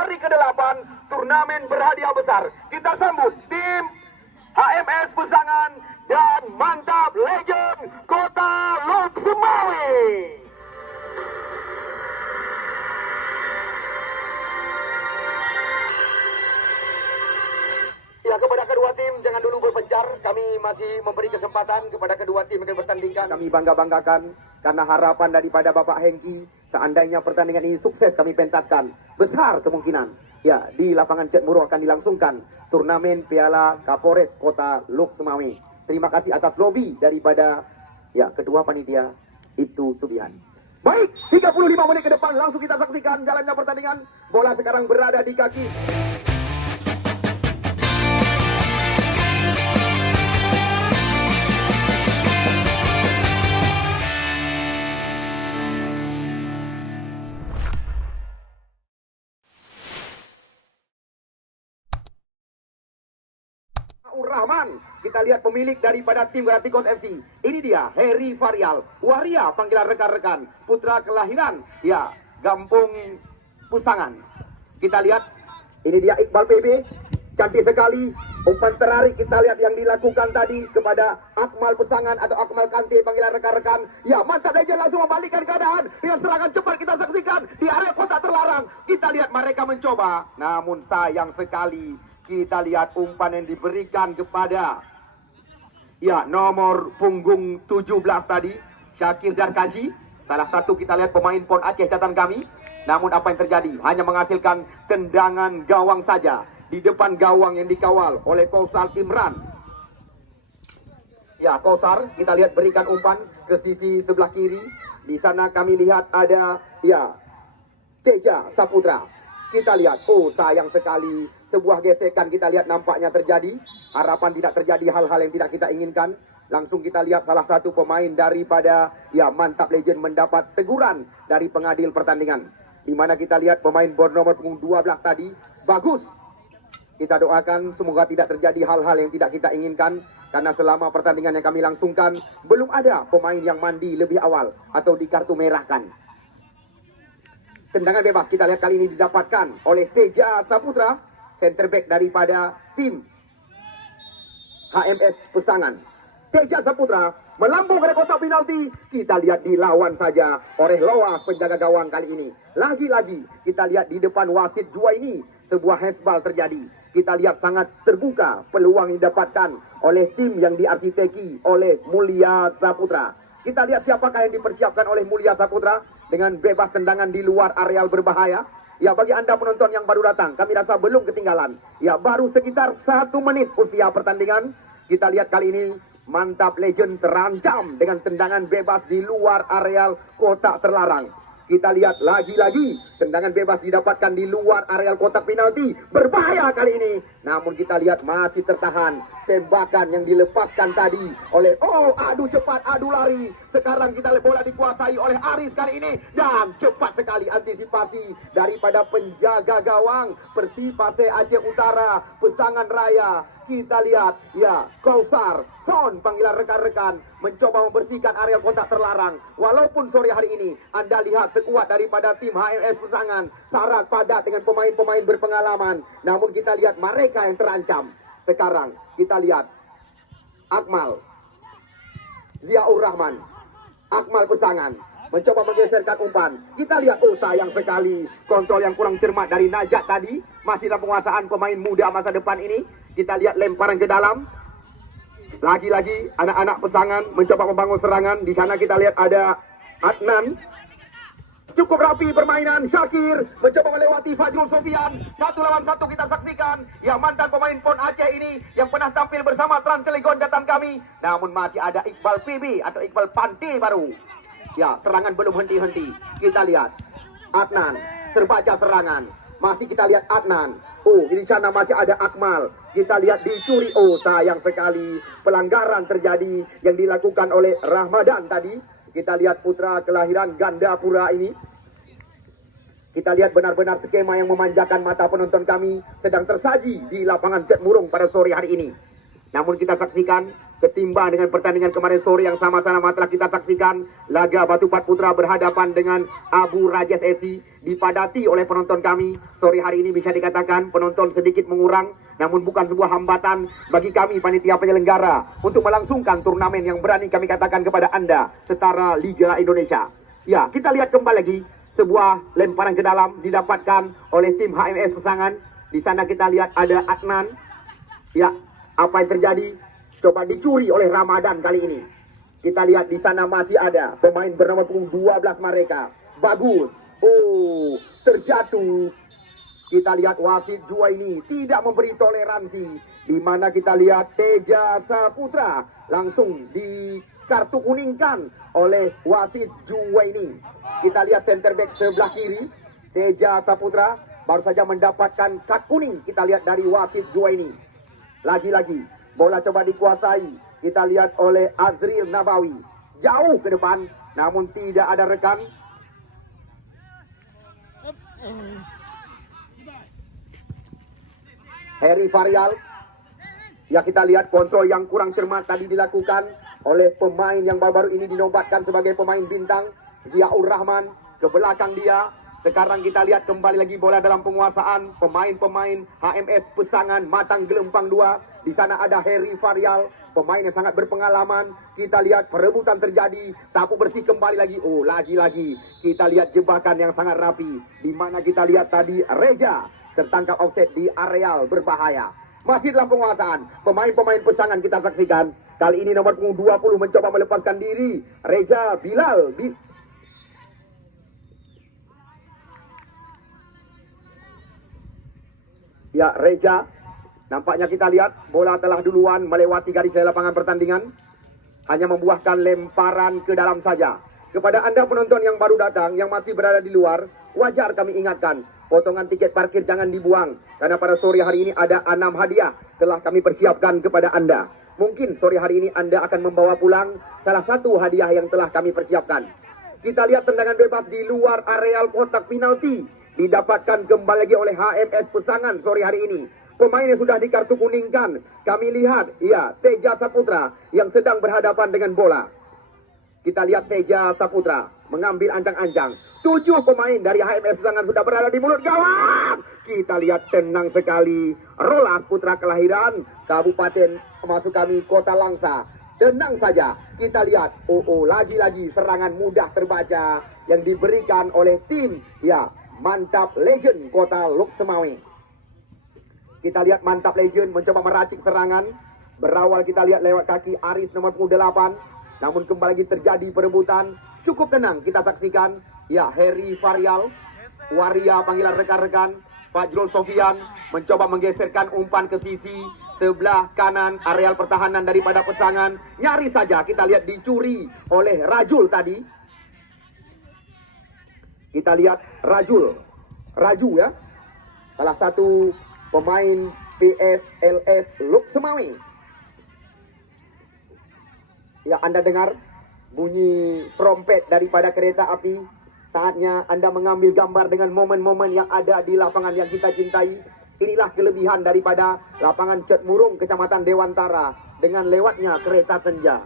hari ke-8 turnamen berhadiah besar. Kita sambut tim HMS Pesangan dan Mantap Legend Kota Lok Sumawe. Ya, kepada kedua tim jangan dulu berpencar. Kami masih memberi kesempatan kepada kedua tim yang bertandingkan. Kami bangga-banggakan karena harapan daripada Bapak Hengki, seandainya pertandingan ini sukses kami pentaskan, besar kemungkinan ya di lapangan Cet Murung akan dilangsungkan turnamen Piala Kapolres Kota Lok Sumawe. Terima kasih atas lobi daripada ya kedua panitia itu Subihan. Baik, 35 menit ke depan langsung kita saksikan jalannya pertandingan. Bola sekarang berada di kaki Rahman. Kita lihat pemilik daripada tim Gratikos FC. Ini dia Heri Varial Waria, panggilan rekan-rekan, putra kelahiran ya Gampung Pesangan. Kita lihat ini dia Iqbal PB, cantik sekali. Umpan terarik kita lihat yang dilakukan tadi kepada Akmal Pesangan atau Akmal Kante, panggilan rekan-rekan. Ya, Mantap Legend langsung membalikkan keadaan dengan serangan cepat. Kita saksikan di area kotak terlarang. Kita lihat mereka mencoba, namun sayang sekali. Kita lihat umpan yang diberikan kepada ya nomor punggung 17 tadi, Syakir Darkazi. Salah satu kita lihat pemain PON Aceh catatan kami. Namun apa yang terjadi? Hanya menghasilkan tendangan gawang saja di depan gawang yang dikawal oleh Kausar Imran. Ya, Kausar kita lihat berikan umpan ke sisi sebelah kiri. Di sana kami lihat ada ya Teja Saputra. Kita lihat, oh sayang sekali, sebuah gesekan kita lihat nampaknya terjadi. Harapan tidak terjadi hal-hal yang tidak kita inginkan. Langsung kita lihat salah satu pemain daripada ya Mantap Legend mendapat teguran dari pengadil pertandingan. Di mana kita lihat pemain bernomor punggung 12 tadi bagus. Kita doakan semoga tidak terjadi hal-hal yang tidak kita inginkan. Karena selama pertandingan yang kami langsungkan belum ada pemain yang mandi lebih awal atau di kartu merahkan. Tendangan bebas kita lihat kali ini didapatkan oleh Teja Saputra, center back daripada tim HMS Pesangan. Teja Saputra melambung ke kotak penalti. Kita lihat dilawan saja oleh Loas, penjaga gawang kali ini. Lagi-lagi kita lihat di depan wasit jua ini sebuah handsball terjadi. Kita lihat sangat terbuka peluang yang didapatkan oleh tim yang diarsiteki oleh Mulia Saputra. Kita lihat siapakah yang dipersiapkan oleh Mulia Saputra dengan bebas tendangan di luar areal berbahaya. Ya, bagi Anda penonton yang baru datang, kami rasa belum ketinggalan. Ya, baru sekitar 1 menit usia pertandingan. Kita lihat kali ini Mantap Legend terancam dengan tendangan bebas di luar areal kotak terlarang. Kita lihat lagi-lagi tendangan bebas didapatkan di luar areal kotak penalti. Berbahaya kali ini. Namun kita lihat masih tertahan. Tembakan yang dilepaskan tadi oleh adu cepat, adu lari. Sekarang kita lihat bola dikuasai oleh Aris kali ini. Dan cepat sekali antisipasi daripada penjaga gawang Persipase Aceh Utara, Pesangan Raya. Kita lihat ya Kausar Son, panggilan rekan-rekan, mencoba membersihkan area kotak terlarang. Walaupun sore hari ini Anda lihat sekuat daripada tim HMS Pesangan, syarat padat dengan pemain-pemain berpengalaman, namun kita lihat mereka yang terancam. Sekarang kita lihat Akmal Ziaur Rahman, Akmal Pesangan mencoba menggeserkan umpan. Kita lihat, sayang sekali kontrol yang kurang cermat dari Najat tadi. Masih dalam penguasaan pemain muda masa depan ini. Kita lihat lemparan ke dalam. Lagi-lagi anak-anak Pesangan mencoba membangun serangan. Di sana kita lihat ada Adnan. Cukup rapi permainan. Syakir mencoba melewati Fajrul Sofian. 1 lawan 1 kita saksikan. Yang mantan pemain PON Aceh ini yang pernah tampil bersama Trans Cilegon datang kami. Namun masih ada Iqbal PB atau Iqbal Panti baru. Ya, serangan belum henti-henti. Kita lihat Adnan terbaca serangan. Masih kita lihat Adnan. Di sana masih ada Akmal. Kita lihat dicuri. Sayang sekali pelanggaran terjadi yang dilakukan oleh Rahmadan tadi. Kita lihat putra kelahiran Gandapura ini. Kita lihat benar-benar skema yang memanjakan mata penonton kami sedang tersaji di lapangan Cet Murung pada sore hari ini. Namun kita saksikan ketimbang dengan pertandingan kemarin sore yang sama-sama telah kita saksikan, laga Batu Pat Putra berhadapan dengan Abu Rajas SC dipadati oleh penonton kami. Sore hari ini bisa dikatakan penonton sedikit mengurang, namun bukan sebuah hambatan bagi kami panitia penyelenggara untuk melangsungkan turnamen yang berani kami katakan kepada Anda setara Liga Indonesia. Ya, kita lihat kembali lagi sebuah lemparan ke dalam didapatkan oleh tim HMS Pesangan. Di sana kita lihat ada Adnan. Ya, apa yang terjadi? Coba dicuri oleh Ramadan kali ini. Kita lihat di sana masih ada pemain bernama punggung 12 mereka. Bagus. Oh, terjatuh. Kita lihat wasit Jua ini tidak memberi toleransi. Di mana kita lihat Teja Saputra langsung di kartu kuningkan oleh wasit Jua ini. Kita lihat center back sebelah kiri Teja Saputra baru saja mendapatkan kad kuning. Kita lihat dari wasit Jua ini. Lagi-lagi bola coba dikuasai. Kita lihat oleh Azril Nabawi. Jauh ke depan, namun tidak ada rekan. Harry Varial. Ya, kita lihat kontrol yang kurang cermat tadi dilakukan oleh pemain yang baru-baru ini dinobatkan sebagai pemain bintang, Ziaur Rahman. Ke belakang dia. Sekarang kita lihat kembali lagi bola dalam penguasaan pemain-pemain HMS Pesangan Matang Gelempang 2. Di sana ada Harry Varial, pemain yang sangat berpengalaman. Kita lihat perebutan terjadi, sapu bersih kembali lagi. Oh, lagi-lagi kita lihat jebakan yang sangat rapi. Di mana kita lihat tadi Reja tertangkap offset di areal berbahaya. Masih dalam penguasaan pemain-pemain Pesangan kita saksikan. Kali ini nomor punggung 20 mencoba melepaskan diri. Reja Bilal Ya, Reja. Nampaknya kita lihat bola telah duluan melewati garis lapangan pertandingan. Hanya membuahkan lemparan ke dalam saja. Kepada Anda penonton yang baru datang, yang masih berada di luar, wajar kami ingatkan, potongan tiket parkir jangan dibuang. Karena pada sore hari ini ada 6 hadiah telah kami persiapkan kepada Anda. Mungkin sore hari ini Anda akan membawa pulang salah satu hadiah yang telah kami persiapkan. Kita lihat tendangan bebas di luar areal kotak penalti. Didapatkan kembali lagi oleh HMS Pesangan sore hari ini. Pemain yang sudah dikartu kuningkan. Kami lihat, ya, Teja Saputra yang sedang berhadapan dengan bola. Kita lihat Teja Saputra mengambil ancang-ancang. 7 pemain dari HMS Pesangan sudah berada di mulut gawang. Kita lihat tenang sekali. Rolas putra kelahiran Kabupaten maksud kami Kota Langsa. Tenang saja. Kita lihat, lagi-lagi serangan mudah terbaca yang diberikan oleh tim, ya, Mantap Legend Kota Luksemawe. Kita lihat Mantap Legend mencoba meracik serangan. Berawal kita lihat lewat kaki Aris nomor 8. Namun kembali lagi terjadi perebutan. Cukup tenang kita saksikan. Ya, Harry Varial. Waria panggilan rekan-rekan. Fajrul Sofian mencoba menggeserkan umpan ke sisi sebelah kanan areal pertahanan daripada Pesangan. Nyaris saja kita lihat dicuri oleh Rajul tadi. Kita lihat Raju ya, salah satu pemain PSLS Luksemawe. Ya, Anda dengar bunyi trompet daripada kereta api. Saatnya Anda mengambil gambar dengan momen-momen yang ada di lapangan yang kita cintai. Inilah kelebihan daripada lapangan Cetmurung, Kecamatan Dewantara, dengan lewatnya kereta senja.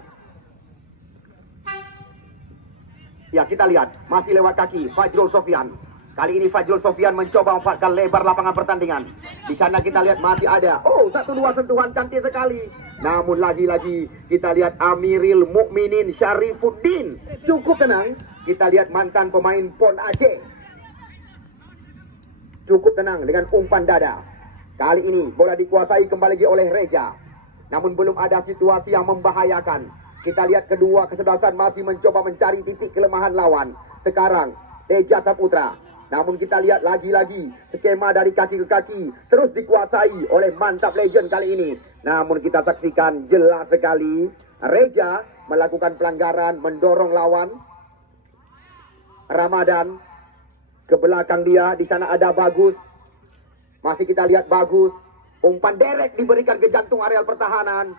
Ya, kita lihat masih lewat kaki Fajrul Sofian. Kali ini Fajrul Sofian mencoba memanfaatkan lebar lapangan pertandingan. Di sana kita lihat masih ada 1-2 sentuhan cantik sekali. Namun lagi-lagi kita lihat Amiril Mukminin Syarifuddin. Cukup tenang. Kita lihat mantan pemain PON Aceh. Cukup tenang dengan umpan dada. Kali ini bola dikuasai kembali lagi oleh Reja. Namun belum ada situasi yang membahayakan. Kita lihat kedua kesebelasan masih mencoba mencari titik kelemahan lawan. Sekarang Teja Saputra. Namun kita lihat lagi-lagi skema dari kaki ke kaki terus dikuasai oleh Mantap Legend kali ini. Namun kita saksikan jelas sekali Reja melakukan pelanggaran, mendorong lawan. Ramadan ke belakang dia. Di sana ada Bagus. Masih kita lihat Bagus. Umpan derek diberikan ke jantung areal pertahanan.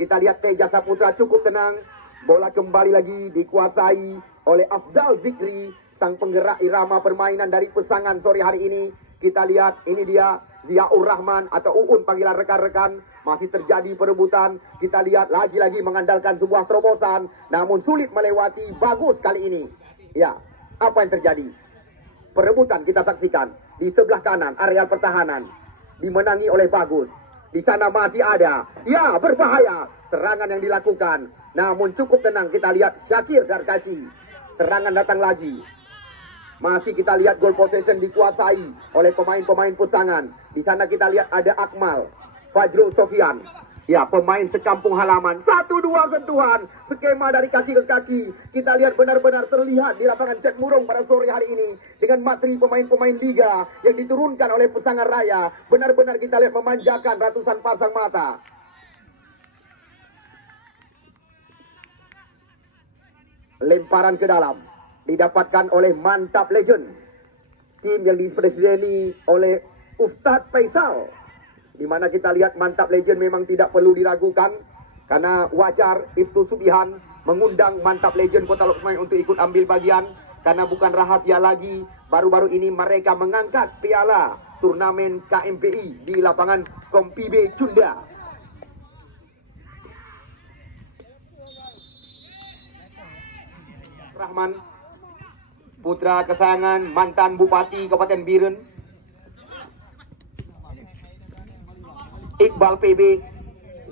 Kita lihat Teja Saputra cukup tenang. Bola kembali lagi dikuasai oleh Afdal Zikri, sang penggerak irama permainan dari Pesangan sore hari ini. Kita lihat ini dia Ziaur Rahman atau Uun panggilan rekan-rekan. Masih terjadi perebutan. Kita lihat lagi-lagi mengandalkan sebuah terobosan, namun sulit melewati. Bagus kali ini. Ya, apa yang terjadi? Perebutan kita saksikan di sebelah kanan areal pertahanan, dimenangi oleh Bagus. Di sana masih ada, ya, berbahaya serangan yang dilakukan. Namun cukup tenang, kita lihat Syakir Darkasi. Serangan datang lagi. Masih kita lihat goal possession dikuasai oleh pemain-pemain Pesangan. Di sana kita lihat ada Akmal, Fajrul Sofian. Ya, pemain sekampung halaman. 1-2 sentuhan. Skema dari kaki ke kaki. Kita lihat benar-benar terlihat di lapangan Cek Murung pada sore hari ini. Dengan materi pemain-pemain liga yang diturunkan oleh Pesangan Raya. Benar-benar kita lihat memanjakan ratusan pasang mata. Lemparan ke dalam. Didapatkan oleh Mantap Legend. Tim yang dipresideni oleh Ustadz Faisal. Di mana kita lihat Mantap Legend memang tidak perlu diragukan. Karena wajar Ibtu Subihan mengundang Mantap Legend Kota Lukmain untuk ikut ambil bagian. Karena bukan rahasia lagi, baru-baru ini mereka mengangkat piala turnamen KMPI di lapangan Kompibe Cunda. Rahman, putra kesayangan mantan Bupati Kabupaten Biren. Iqbal PB,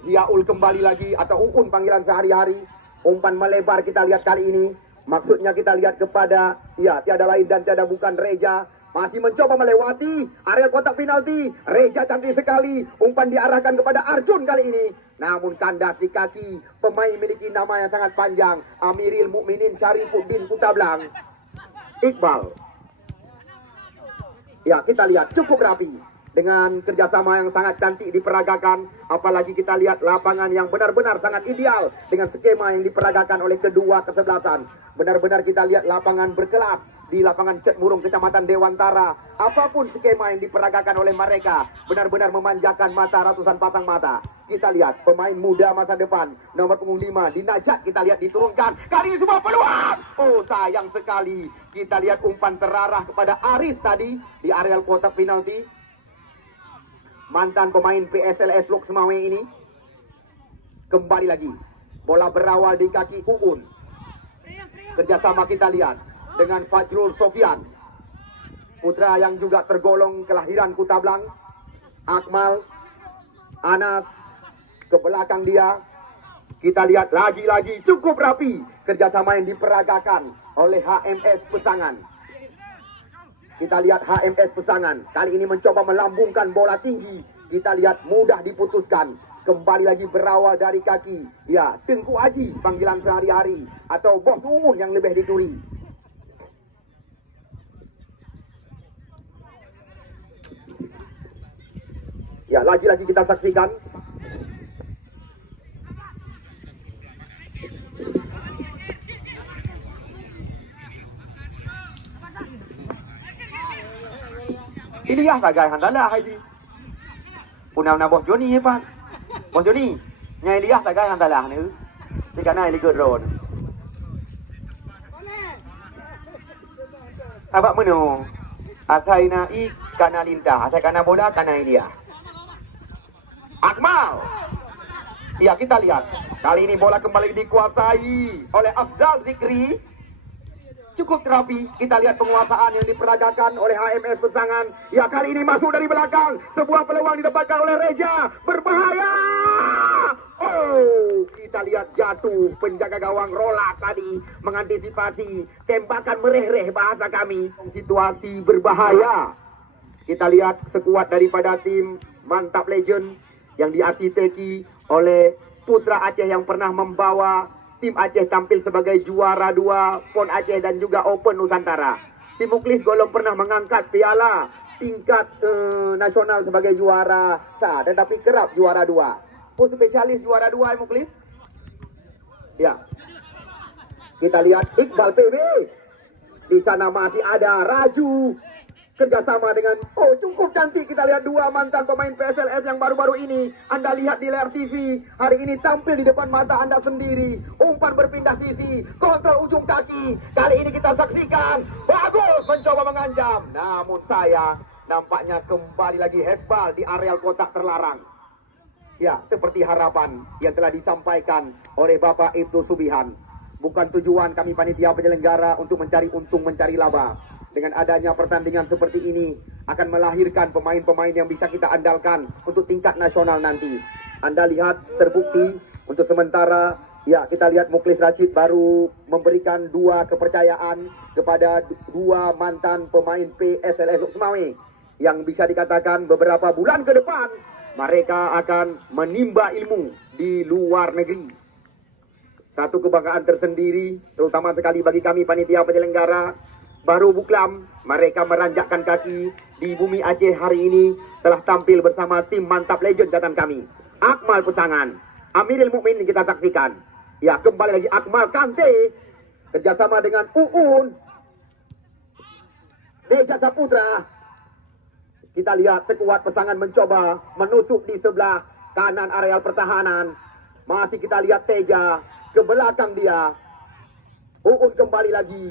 Ziaul kembali lagi atau Uun panggilan sehari-hari. Umpan melebar kita lihat kali ini. Maksudnya kita lihat kepada, ya, tiada lain dan tiada bukan Reja. Masih mencoba melewati area kotak penalti. Reja cantik sekali. Umpan diarahkan kepada Arjun kali ini. Namun kandas di kaki pemain memiliki nama yang sangat panjang. Amiril Mukminin Syarifuddin Kutablang. Iqbal. Ya, kita lihat cukup rapi. Dengan kerjasama yang sangat cantik diperagakan. Apalagi kita lihat lapangan yang benar-benar sangat ideal. Dengan skema yang diperagakan oleh kedua kesebelasan. Benar-benar kita lihat lapangan berkelas. Di lapangan Cek Murung Kecamatan Dewantara. Apapun skema yang diperagakan oleh mereka. Benar-benar memanjakan mata ratusan pasang mata. Kita lihat pemain muda masa depan. Nomor punggung 5 di Najat kita lihat diturunkan. Kali ini semua peluang. Oh, sayang sekali. Kita lihat umpan terarah kepada Aris tadi. Di areal kotak penalti. Mantan pemain PSLS Lok Semawe ini. Kembali lagi. Bola berawal di kaki Uun. Kerjasama kita lihat dengan Fajrul Sofian. Putra yang juga tergolong kelahiran Kutablang. Akmal. Anas. Ke belakang dia. Kita lihat lagi-lagi cukup rapi. Kerjasama yang diperagakan oleh HMS Pesangan. Kita lihat HMS Pesangan. Kali ini mencoba melambungkan bola tinggi. Kita lihat mudah diputuskan. Kembali lagi berawal dari kaki. Ya, Tengku Aji panggilan sehari-hari. Atau Bos Uun yang lebih dituri. Ya, lagi-lagi kita saksikan. Ini ya tagay handala haji. Punam na Bos Joni ya Pak. Bos Joni, nyai dia tagay handala ni. Di kana ini gedron. Abak menu. Atai na I kana lintah, atai kana bola kana dia. Akmal. Ya, kita lihat. Kali ini bola kembali dikuasai oleh Afdal Zikri. Cukup rapi. Kita lihat penguasaan yang diperagakan oleh HMS Pesangan. Ya, kali ini masuk dari belakang. Sebuah peluang didapatkan oleh Reja. Berbahaya. Oh, kita lihat jatuh. Penjaga gawang Rola tadi mengantisipasi tembakan mereh-reh bahasa kami. Situasi berbahaya. Kita lihat sekuat daripada tim Mantap Legend yang diarsiteki oleh putra Aceh yang pernah membawa tim Aceh tampil sebagai juara 2 PON Aceh dan juga Open Nusantara. Si Muklis Golong pernah mengangkat piala tingkat nasional sebagai juara sah, tetapi kerap juara 2. Pun spesialis juara 2 Muklis. Ya. Kita lihat Iqbal PB. Di sana masih ada Raju. Kerjasama dengan, oh cukup cantik kita lihat dua mantan pemain PSLS yang baru-baru ini. Anda lihat di layar TV, hari ini tampil di depan mata Anda sendiri. Umpan berpindah sisi, kontrol ujung kaki. Kali ini kita saksikan, Bagus mencoba mengancam. Namun sayang, nampaknya kembali lagi Hezbal di areal kotak terlarang. Ya, seperti harapan yang telah disampaikan oleh Bapak Ibtu Subihan. Bukan tujuan kami panitia penyelenggara untuk mencari untung, mencari laba. Dengan adanya pertandingan seperti ini akan melahirkan pemain-pemain yang bisa kita andalkan untuk tingkat nasional nanti. Anda lihat terbukti untuk sementara, ya kita lihat Muklis Rashid baru memberikan 2 kepercayaan kepada 2 mantan pemain PSLS Lok Semawe, yang bisa dikatakan beberapa bulan ke depan mereka akan menimba ilmu di luar negeri. Satu kebanggaan tersendiri, terutama sekali bagi kami panitia penyelenggara. Baru buklam mereka meranjakkan kaki di bumi Aceh hari ini, telah tampil bersama tim mantap legend catatan kami. Akmal Pesangan, Amiril Mukminin kita saksikan. Ya, kembali lagi Akmal Kante kerjasama dengan Uun Teja Saputra. Kita lihat sekuat Pesangan mencoba menusuk di sebelah kanan areal pertahanan. Masih kita lihat Teja ke belakang dia. Uun kembali lagi.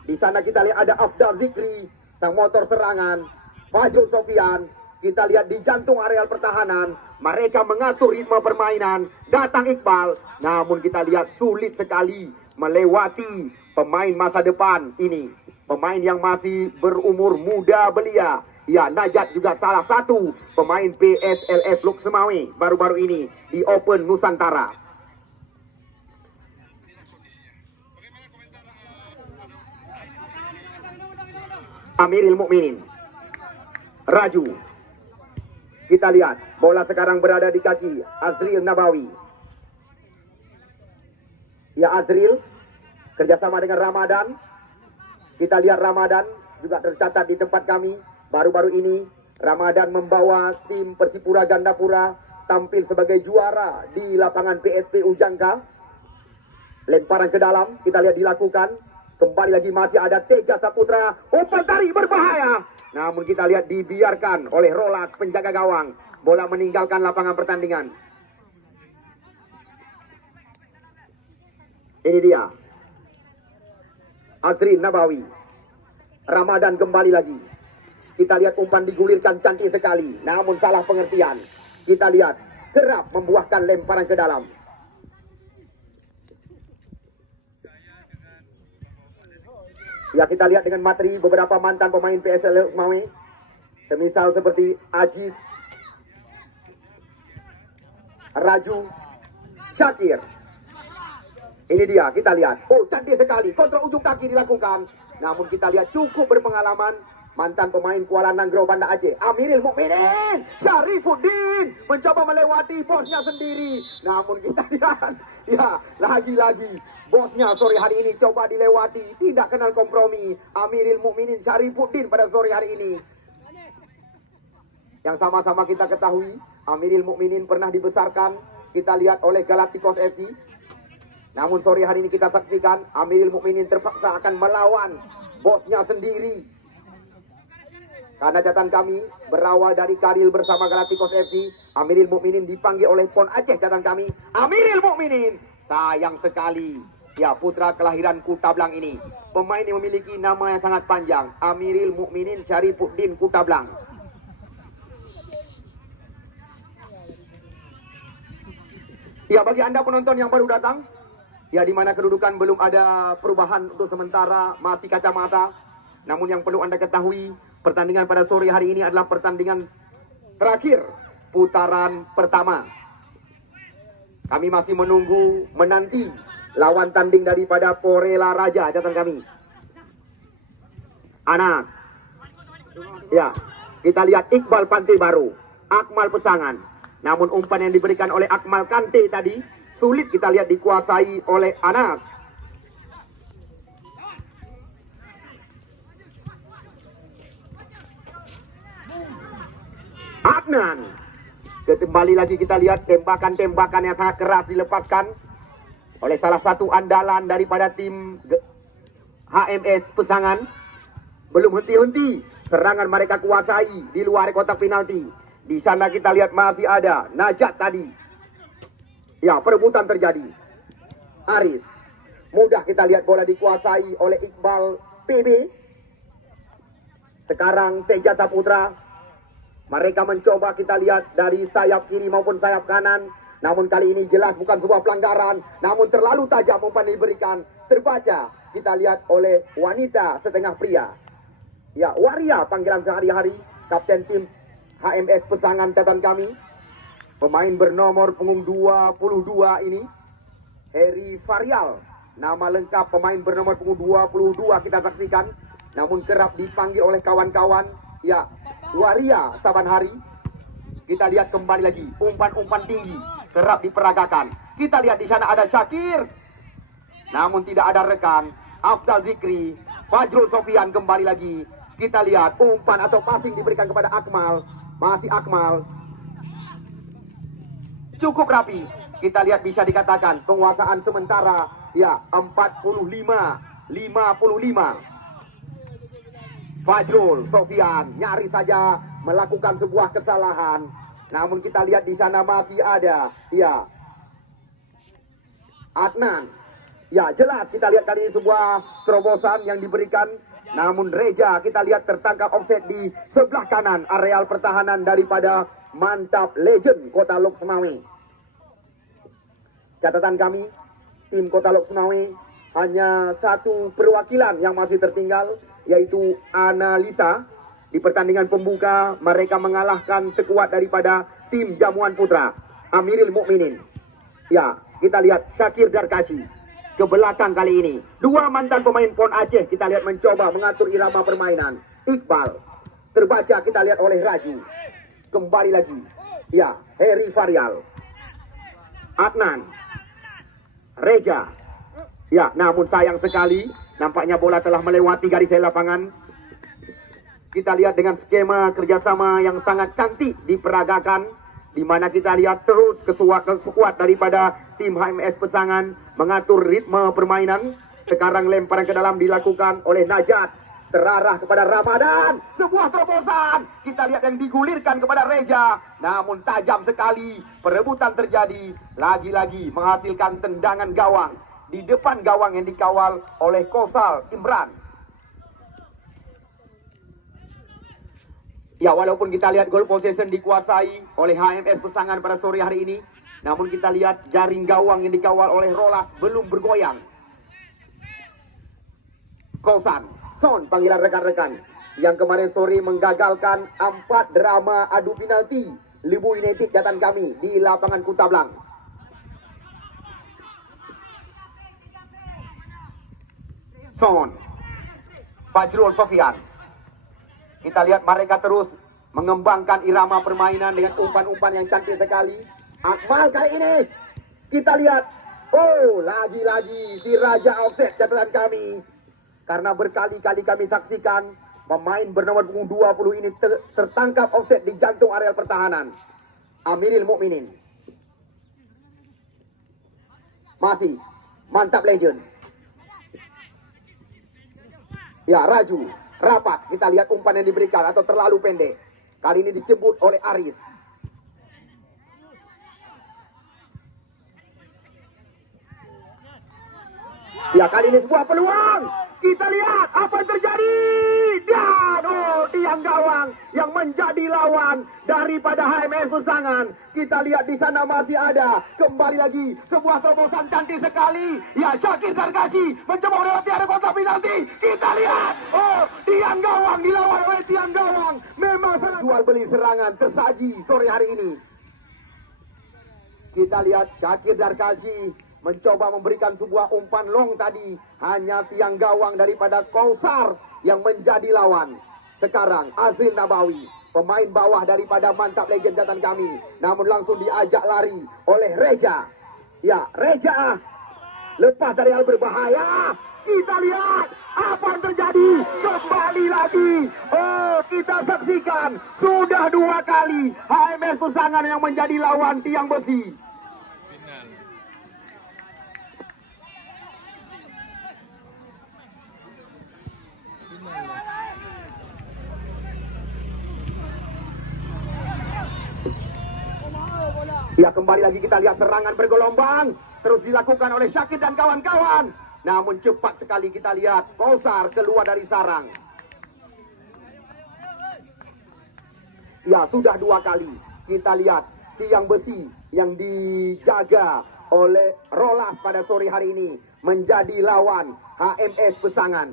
Di sana kita lihat ada Afdal Zikri, sang motor serangan. Fajrul Sofian, kita lihat di jantung areal pertahanan. Mereka mengatur ritme permainan. Datang Iqbal, namun kita lihat sulit sekali melewati pemain masa depan ini. Pemain yang masih berumur muda belia. Ya, Najat juga salah satu pemain PSLS Lok Semawe baru-baru ini di Open Nusantara. Amiril Mukminin Raju. Kita lihat bola sekarang berada di kaki Azril Nabawi. Ya, Azril kerjasama dengan Ramadan. Kita lihat Ramadan juga tercatat di tempat kami. Baru-baru ini Ramadan membawa tim Persipura Gandapura tampil sebagai juara di lapangan PSPU Jangka. Lemparan ke dalam kita lihat dilakukan. Kembali lagi masih ada Teja Saputra. Umpan tarik berbahaya. Namun kita lihat dibiarkan oleh Rolas penjaga gawang. Bola meninggalkan lapangan pertandingan. Ini dia Azrin Nabawi. Ramadan kembali lagi. Kita lihat umpan digulirkan cantik sekali. Namun salah pengertian. Kita lihat kerap membuahkan lemparan ke dalam. Ya, kita lihat dengan materi beberapa mantan pemain PSL Lok Semawe. Semisal seperti Aziz, Raju, Syakir. Ini dia, kita lihat. Oh, cantik sekali. Kontrol ujung kaki dilakukan. Namun kita lihat cukup berpengalaman. Mantan pemain Kuala Nanggro Banda Aceh, Amiril Mukminin, Syarifuddin mencoba melewati bosnya sendiri. Namun kita lihat, ya lagi-lagi bosnya sore hari ini coba dilewati. Tidak kenal kompromi. Amiril Mukminin, Syarifuddin pada sore hari ini. Yang sama-sama kita ketahui, Amiril Mukminin pernah dibesarkan, kita lihat oleh Galacticos FC. Namun sore hari ini kita saksikan Amiril Mukminin terpaksa akan melawan bosnya sendiri. Karena catatan kami berawal dari karir bersama Galacticos FC, Amiril Mukminin dipanggil oleh PON Aceh. Catatan kami, Amiril Mukminin, sayang sekali. Ya, putra kelahiran Kutablang ini, pemain yang memiliki nama yang sangat panjang, Amiril Mukminin Syarifuddin Kutablang. Ya, bagi Anda penonton yang baru datang, ya di mana kedudukan belum ada perubahan untuk sementara, masih kacamata. Namun yang perlu Anda ketahui, pertandingan pada sore hari ini adalah pertandingan terakhir putaran pertama. Kami masih menanti lawan tanding daripada Porela Raja, catatan kami. Anas. Ya, kita lihat Iqbal Pantai Baru, Akmal Pesangan. Namun umpan yang diberikan oleh Akmal Kante tadi sulit kita lihat dikuasai oleh Anas. Adnan. Kembali lagi kita lihat tembakan-tembakan yang sangat keras dilepaskan oleh salah satu andalan daripada tim HMS Pesangan. Belum henti-henti serangan mereka kuasai di luar kotak penalti. Di sana kita lihat masih ada Najat tadi. Ya, perebutan terjadi. Aris. Mudah kita lihat bola dikuasai oleh Iqbal PB. Sekarang Teja Saputra Mereka mencoba, kita lihat dari sayap kiri maupun sayap kanan. Namun kali ini jelas bukan sebuah pelanggaran. Namun terlalu tajam umpan yang diberikan. Terbaca, kita lihat oleh wanita setengah pria. Ya, Waria panggilan sehari-hari. Kapten tim HMS Pesangan catatan kami. Pemain bernomor punggung 22 ini, Heri Varial. Nama lengkap pemain bernomor punggung 22 kita saksikan. Namun kerap dipanggil oleh kawan-kawan. Ya, Waria saban hari. Kita lihat kembali lagi umpan-umpan tinggi kerap diperagakan. Kita lihat di sana ada Syakir, namun tidak ada rekan. Afdal Zikri, Fajrul Sofian kembali lagi. Kita lihat umpan atau passing diberikan kepada Akmal. Masih Akmal. Cukup rapi. Kita lihat bisa dikatakan penguasaan sementara. Ya, 45-55. Fajrul Sofian nyaris saja melakukan sebuah kesalahan. Namun kita lihat di sana masih ada, ya, Adnan. Ya, jelas kita lihat kali ini sebuah terobosan yang diberikan. Namun Reja kita lihat tertangkap offset di sebelah kanan areal pertahanan daripada Mantap Legend Kota Lok Semawe. Catatan kami, tim Kota Lok Semawe hanya satu perwakilan yang masih tertinggal, yaitu Analisa. Di pertandingan pembuka mereka mengalahkan sekuat daripada tim Jamuan Putra, Amiril Mukminin. Ya, kita lihat Syakir Darkasi ke belakang kali ini. Dua mantan pemain PON Aceh kita lihat mencoba mengatur irama permainan. Iqbal terbaca kita lihat oleh Raju. Kembali lagi, ya, Heri Varial, Adnan, Reja. Ya, namun sayang sekali nampaknya bola telah melewati garis lapangan. Kita lihat dengan skema kerjasama yang sangat cantik diperagakan, di mana kita lihat terus kesekuat daripada tim HMS Pesangan mengatur ritme permainan. Sekarang lemparan ke dalam dilakukan oleh Najat, terarah kepada Ramadan. Sebuah terobosan kita lihat yang digulirkan kepada Reja, namun tajam sekali. Perebutan terjadi, lagi-lagi menghasilkan tendangan gawang di depan gawang yang dikawal oleh Kosal Imran. Ya, walaupun kita lihat goal possession dikuasai oleh HMS Pesangan pada sore hari ini, namun kita lihat jaring gawang yang dikawal oleh Rolas belum bergoyang. Kosan, Son panggilan rekan-rekan yang kemarin sore menggagalkan 4 drama adu penalti Lebu United catatan kami di lapangan Kutablang. Son, Fajrul Sofian. Kita lihat mereka terus mengembangkan irama permainan dengan umpan-umpan yang cantik sekali. Akmal kali ini kita lihat, oh, lagi-lagi si Raja offset catatan kami. Karena berkali-kali kami saksikan pemain bernomor punggung 20 ini tertangkap offset di jantung areal pertahanan. Amiril Mukminin. Masih Mantap Legend. Ya, Raju rapat, kita lihat umpan yang diberikan atau terlalu pendek. Kali ini dicebut oleh Aris. Ya, kali ini sebuah peluang. Kita lihat apa yang terjadi. Dan tiang gawang yang menjadi lawan daripada HMS Pesangan. Kita lihat di sana masih ada. Kembali lagi sebuah terobosan cantik sekali. Ya, Syakir Darkasi mencoba melewati area kotak penalti. Kita lihat, tiang gawang dilawan oleh tiang gawang. Memang sangat jual beli serangan tersaji sore hari ini. Kita lihat Syakir Darkasi mencoba memberikan sebuah umpan long tadi. Hanya tiang gawang daripada Kausar yang menjadi lawan. Sekarang Azril Nabawi, pemain bawah daripada Mantap Legend catatan kami, namun langsung diajak lari oleh Reja. Ya, Reja lepas dari hal berbahaya. Kita lihat apa yang terjadi. Kembali lagi, kita saksikan sudah 2 kali HMS Pesangan yang menjadi lawan tiang besi. Ya, kembali lagi kita lihat serangan bergelombang terus dilakukan oleh Syakir dan kawan-kawan. Namun cepat sekali kita lihat Kausar keluar dari sarang. Ya, sudah 2 kali. Kita lihat tiang besi yang dijaga oleh Rolas pada sore hari ini menjadi lawan HMS Pesangan.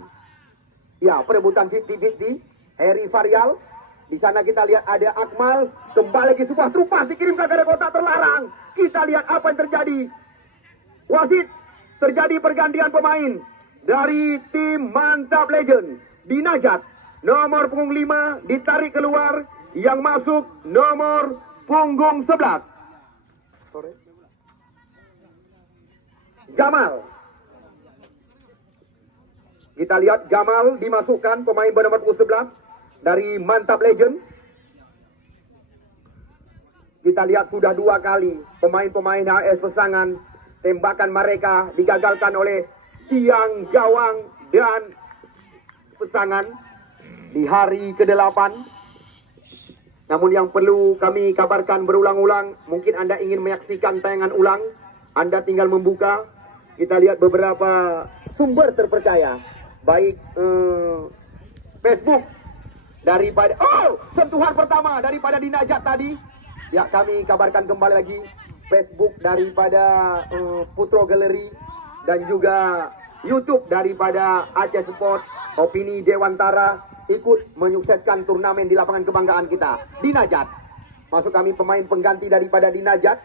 Ya, perebutan 50-50. Heri Varial. Di sana kita lihat ada Akmal. Kembali lagi sebuah trupas dikirim ke area kotak terlarang. Kita lihat apa yang terjadi. Wasit, terjadi pergantian pemain dari tim Mantap Legend. Dinajat, nomor punggung 5 ditarik keluar. Yang masuk nomor punggung 11. Gamal. Kita lihat Gamal dimasukkan, pemain bernomor punggung 11 dari Mantap Legend. Kita lihat sudah 2 kali pemain-pemain HS Pesangan, tembakan mereka digagalkan oleh tiang gawang dan Pesangan di hari ke-8. Namun yang perlu kami kabarkan berulang-ulang, mungkin Anda ingin menyaksikan tayangan ulang, Anda tinggal membuka. Kita lihat beberapa sumber terpercaya, baik Facebook daripada sentuhan pertama daripada Dinajat tadi. Ya, kami kabarkan kembali lagi Facebook daripada Putro Gallery dan juga YouTube daripada Aceh Sport. Opini Dewantara ikut menyukseskan turnamen di lapangan kebanggaan kita. Dinajat. Masuk kami pemain pengganti daripada Dinajat.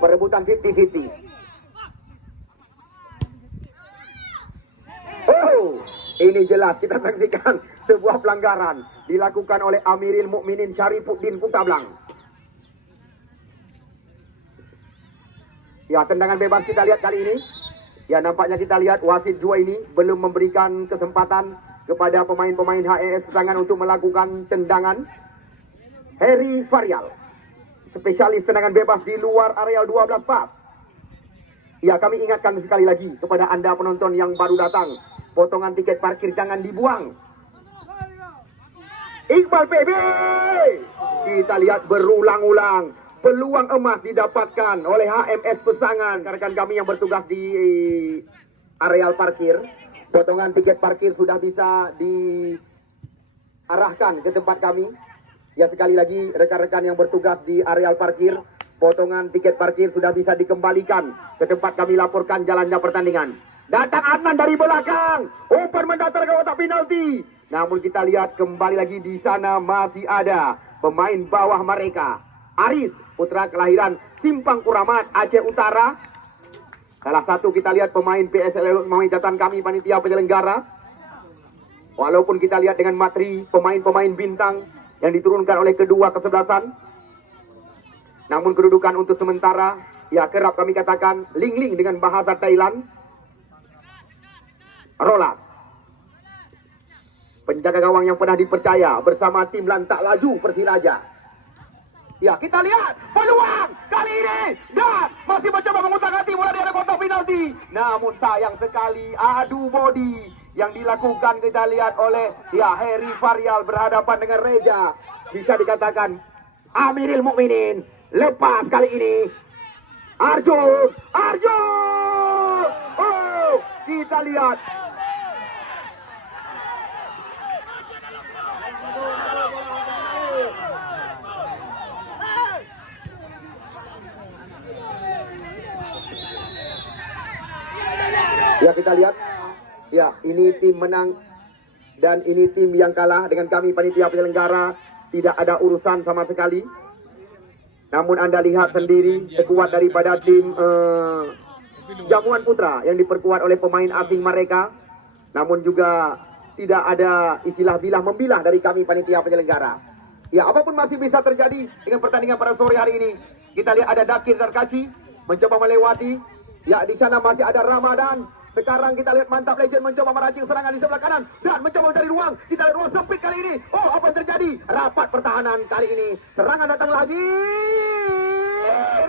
Perebutan 50-50. Oh, ini jelas kita saksikan sebuah pelanggaran dilakukan oleh Amiril Mukminin Syarifuddin Kutablang. Ya, tendangan bebas kita lihat kali ini. Ya, nampaknya kita lihat wasit jua ini belum memberikan kesempatan kepada pemain-pemain HES Pesangan untuk melakukan tendangan. Heri Varial, spesialis tendangan bebas di luar areal 12 pas. Ya, kami ingatkan sekali lagi kepada Anda penonton yang baru datang, potongan tiket parkir jangan dibuang. Iqbal PB, kita lihat berulang-ulang. Peluang emas didapatkan oleh HMS Pesangan. Rekan kami yang bertugas di areal parkir. Potongan tiket parkir sudah bisa diarahkan ke tempat kami. Ya, sekali lagi rekan-rekan yang bertugas di areal parkir, potongan tiket parkir sudah bisa dikembalikan ke tempat kami laporkan jalannya pertandingan. Datang Adnan dari belakang. Umpan mendatar ke kotak penalti. Namun kita lihat kembali lagi di sana masih ada pemain bawah mereka. Aris, putra kelahiran Simpang Kuramat, Aceh Utara. Salah satu kita lihat pemain PSL Mawai catatan kami panitia penyelenggara. Walaupun kita lihat dengan materi pemain-pemain bintang yang diturunkan oleh kedua kesebelasan, namun kedudukan untuk sementara, ya kerap kami katakan ling-ling dengan bahasa Thailand. Rolas, penjaga gawang yang pernah dipercaya bersama tim Lantak Laju Persiraja. Ya, kita lihat peluang kali ini dan masih mencoba mengutak-atik bola di area kotak penalti. Namun sayang sekali adu body yang dilakukan kita lihat oleh Heri Varial berhadapan dengan Reja. Bisa dikatakan Amiril Mukminin lepas kali ini. Arjo, oh, kita lihat. Ya, kita lihat. Ya, ini tim menang dan ini tim yang kalah. Dengan kami panitia penyelenggara tidak ada urusan sama sekali. Namun Anda lihat sendiri sekuat daripada tim Jamuan Putra yang diperkuat oleh pemain asing mereka. Namun juga tidak ada istilah bilah-membilah dari kami panitia penyelenggara. Ya, apapun masih bisa terjadi dengan pertandingan pada sore hari ini. Kita lihat ada Dakir Darkaci mencoba melewati. Ya, di sana masih ada Ramadan. Sekarang kita lihat Mantap Legend mencoba merancang serangan di sebelah kanan dan mencoba mencari ruang. Kita lihat ruang sempit kali ini. Oh, apa yang terjadi? Rapat pertahanan kali ini. Serangan datang lagi.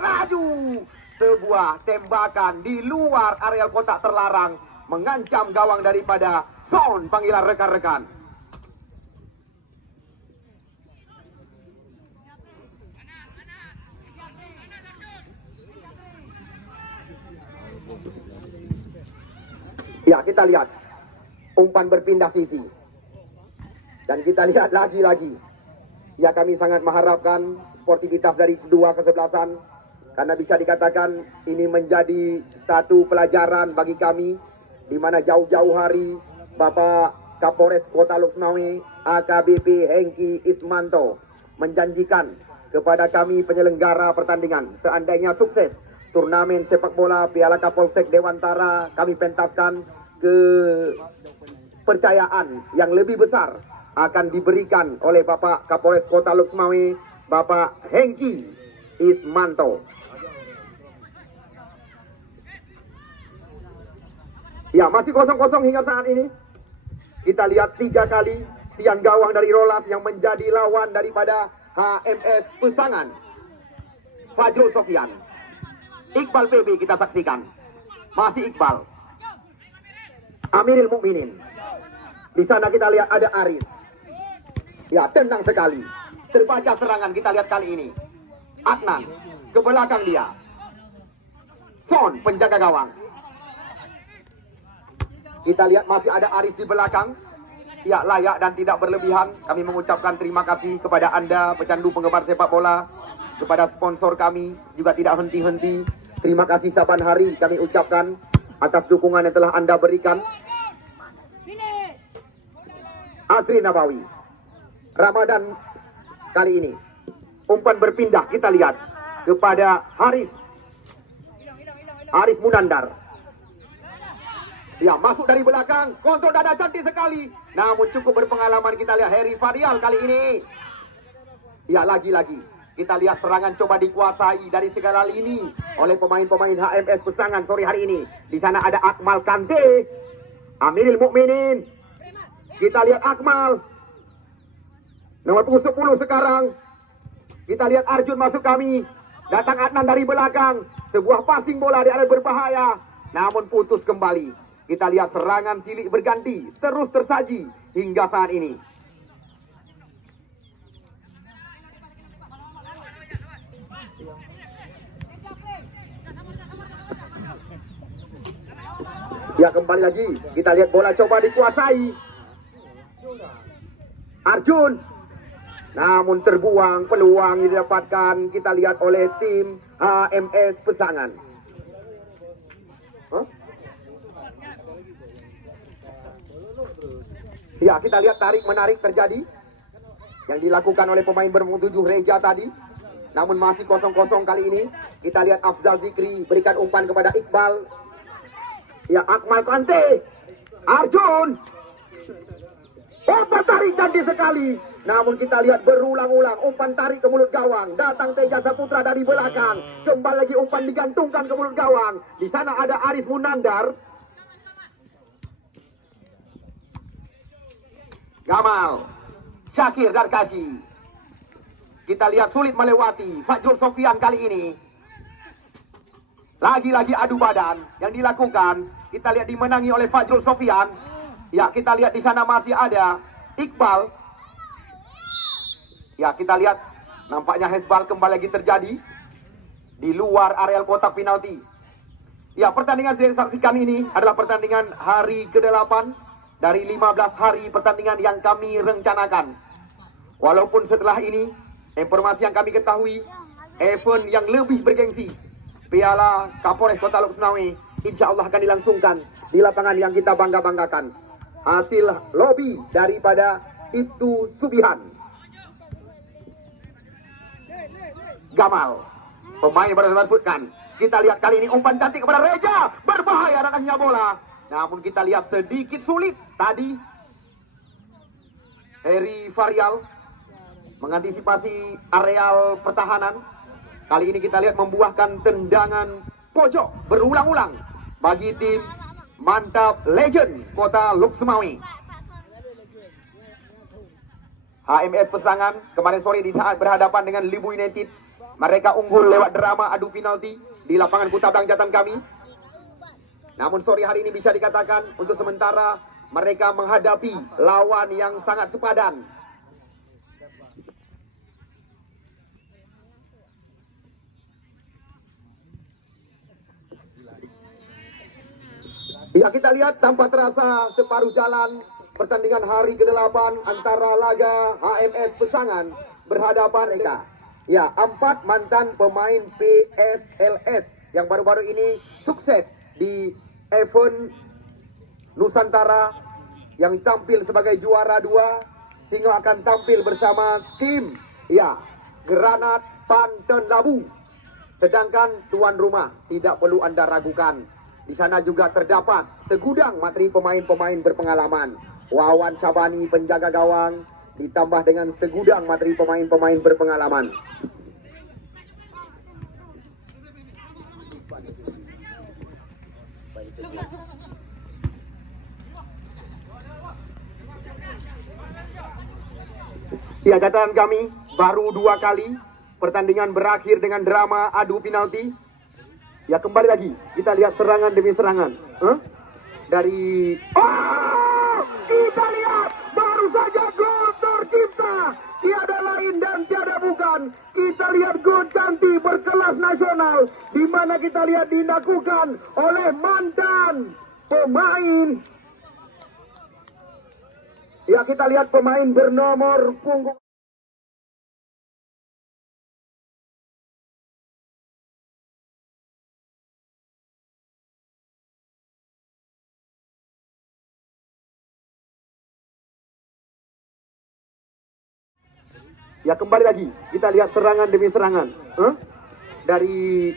Laju. Sebuah tembakan di luar areal kotak terlarang mengancam gawang daripada Son. Panggilan rekan-rekan. Ya, kita lihat umpan berpindah sisi. Dan kita lihat lagi-lagi, ya kami sangat mengharapkan sportivitas dari kedua kesebelasan, karena bisa dikatakan ini menjadi satu pelajaran bagi kami, di mana jauh-jauh hari Bapak Kapolres Kota Luxmawe AKBP Hengki Ismanto menjanjikan kepada kami penyelenggara pertandingan, seandainya sukses turnamen sepak bola Piala Kapolsek Dewantara, kami pentaskan, kepercayaan yang lebih besar akan diberikan oleh Bapak Kapolres Kota Luxmawe, Bapak Hengki Ismanto. Ya, masih kosong-kosong hingga saat ini. Kita lihat 3 kali tiang gawang dari Rolas yang menjadi lawan daripada HMS Pesangan. Fajrul Sofian, Iqbal PB kita saksikan. Masih Iqbal. Amiril Mukminin. Di sana kita lihat ada Aris. Ya, tenang sekali. Terbaca serangan kita lihat kali ini. Adnan ke belakang dia. Son penjaga gawang. Kita lihat masih ada Aris di belakang. Ya, layak dan tidak berlebihan. Kami mengucapkan terima kasih kepada Anda pecandu penggemar sepak bola, kepada sponsor kami juga tidak henti-henti. Terima kasih saban hari kami ucapkan atas dukungan yang telah Anda berikan. Azri Nabawi, Ramadan kali ini umpan berpindah, kita lihat kepada Haris Munandar. Ya, masuk dari belakang, kontrol dada cantik sekali. Namun cukup berpengalaman kita lihat Heri Farial kali ini. Ya, lagi-lagi kita lihat serangan coba dikuasai dari segala lini oleh pemain-pemain HMS Pesangan sore hari ini. Di sana ada Akmal Kante, Amiril Mukminin. Kita lihat Akmal, nomor punggung 10 sekarang. Kita lihat Arjun masuk kami. Datang Adnan dari belakang. Sebuah passing bola di area berbahaya, namun putus kembali. Kita lihat serangan silih berganti terus tersaji hingga saat ini. Ya, kembali lagi kita lihat bola coba dikuasai Arjun, namun terbuang peluang yang didapatkan kita lihat oleh tim HMS Pesangan. Ya, kita lihat tarik menarik terjadi yang dilakukan oleh pemain berpunggung 7 Reja tadi. Namun masih kosong-kosong kali ini. Kita lihat Afzal Zikri berikan umpan kepada Iqbal. Ya, Akmal Kante, Arjun, umpan tarik cantik sekali. Namun kita lihat berulang-ulang umpan tarik ke mulut gawang. Datang Teja Saputra dari belakang. Kembali lagi umpan digantungkan ke mulut gawang. Di sana ada Aris Munandar. Gamal, Syakir Darkasi. Kita lihat sulit melewati Fajrul Sofian kali ini. Lagi-lagi adu badan yang dilakukan. Kita lihat dimenangi oleh Fajrul Sofian. Ya, kita lihat di sana masih ada Iqbal. Ya, kita lihat nampaknya hezbal kembali lagi terjadi di luar areal kotak penalti. Ya, pertandingan yang disaksikan ini adalah pertandingan hari ke-8 dari 15 hari pertandingan yang kami rencanakan. Walaupun setelah ini, informasi yang kami ketahui, event yang lebih bergengsi, Piala Kapolres Kota Luxmawe, insya Allah akan dilangsungkan di lapangan yang kita bangga-banggakan. Hasil lobby daripada Ibtu Subihan. Gamal, pemain baru disebutkan. Kita lihat kali ini umpan cantik kepada Reja, berbahaya datangnya bola. Namun kita lihat sedikit sulit tadi. Heri Farial mengantisipasi areal pertahanan. Kali ini kita lihat membuahkan tendangan pojok berulang-ulang bagi tim Mantap Legend Kota Luxmawe. HMS Pesangan kemarin sore di saat berhadapan dengan Libu United, mereka unggul lewat drama adu penalti di lapangan Kutabang Jatan kami. Namun sore hari ini bisa dikatakan untuk sementara mereka menghadapi lawan yang sangat sepadan. Ya, kita lihat tanpa terasa separuh jalan pertandingan hari ke-8 antara laga HMS Pesangan berhadapan mereka. Ya, 4 mantan pemain PSLS yang baru-baru ini sukses di event Nusantara yang tampil sebagai juara 2, sehingga akan tampil bersama tim Granat Panten Labu. Sedangkan tuan rumah tidak perlu Anda ragukan, di sana juga terdapat segudang materi pemain-pemain berpengalaman. Wawan Sabani penjaga gawang ditambah dengan segudang materi pemain-pemain berpengalaman. Ya, catatan kami baru 2 kali pertandingan berakhir dengan drama adu penalti. Ya, kembali lagi kita lihat serangan demi serangan. Dari kita lihat baru saja gol tercipta, tiada lain dan tiada bukan. Kita lihat gol cantik berkelas nasional, di mana kita lihat dilakukan oleh mantan pemain. Ya, kita lihat pemain bernomor punggung. Ya, kembali lagi kita lihat serangan demi serangan. Dari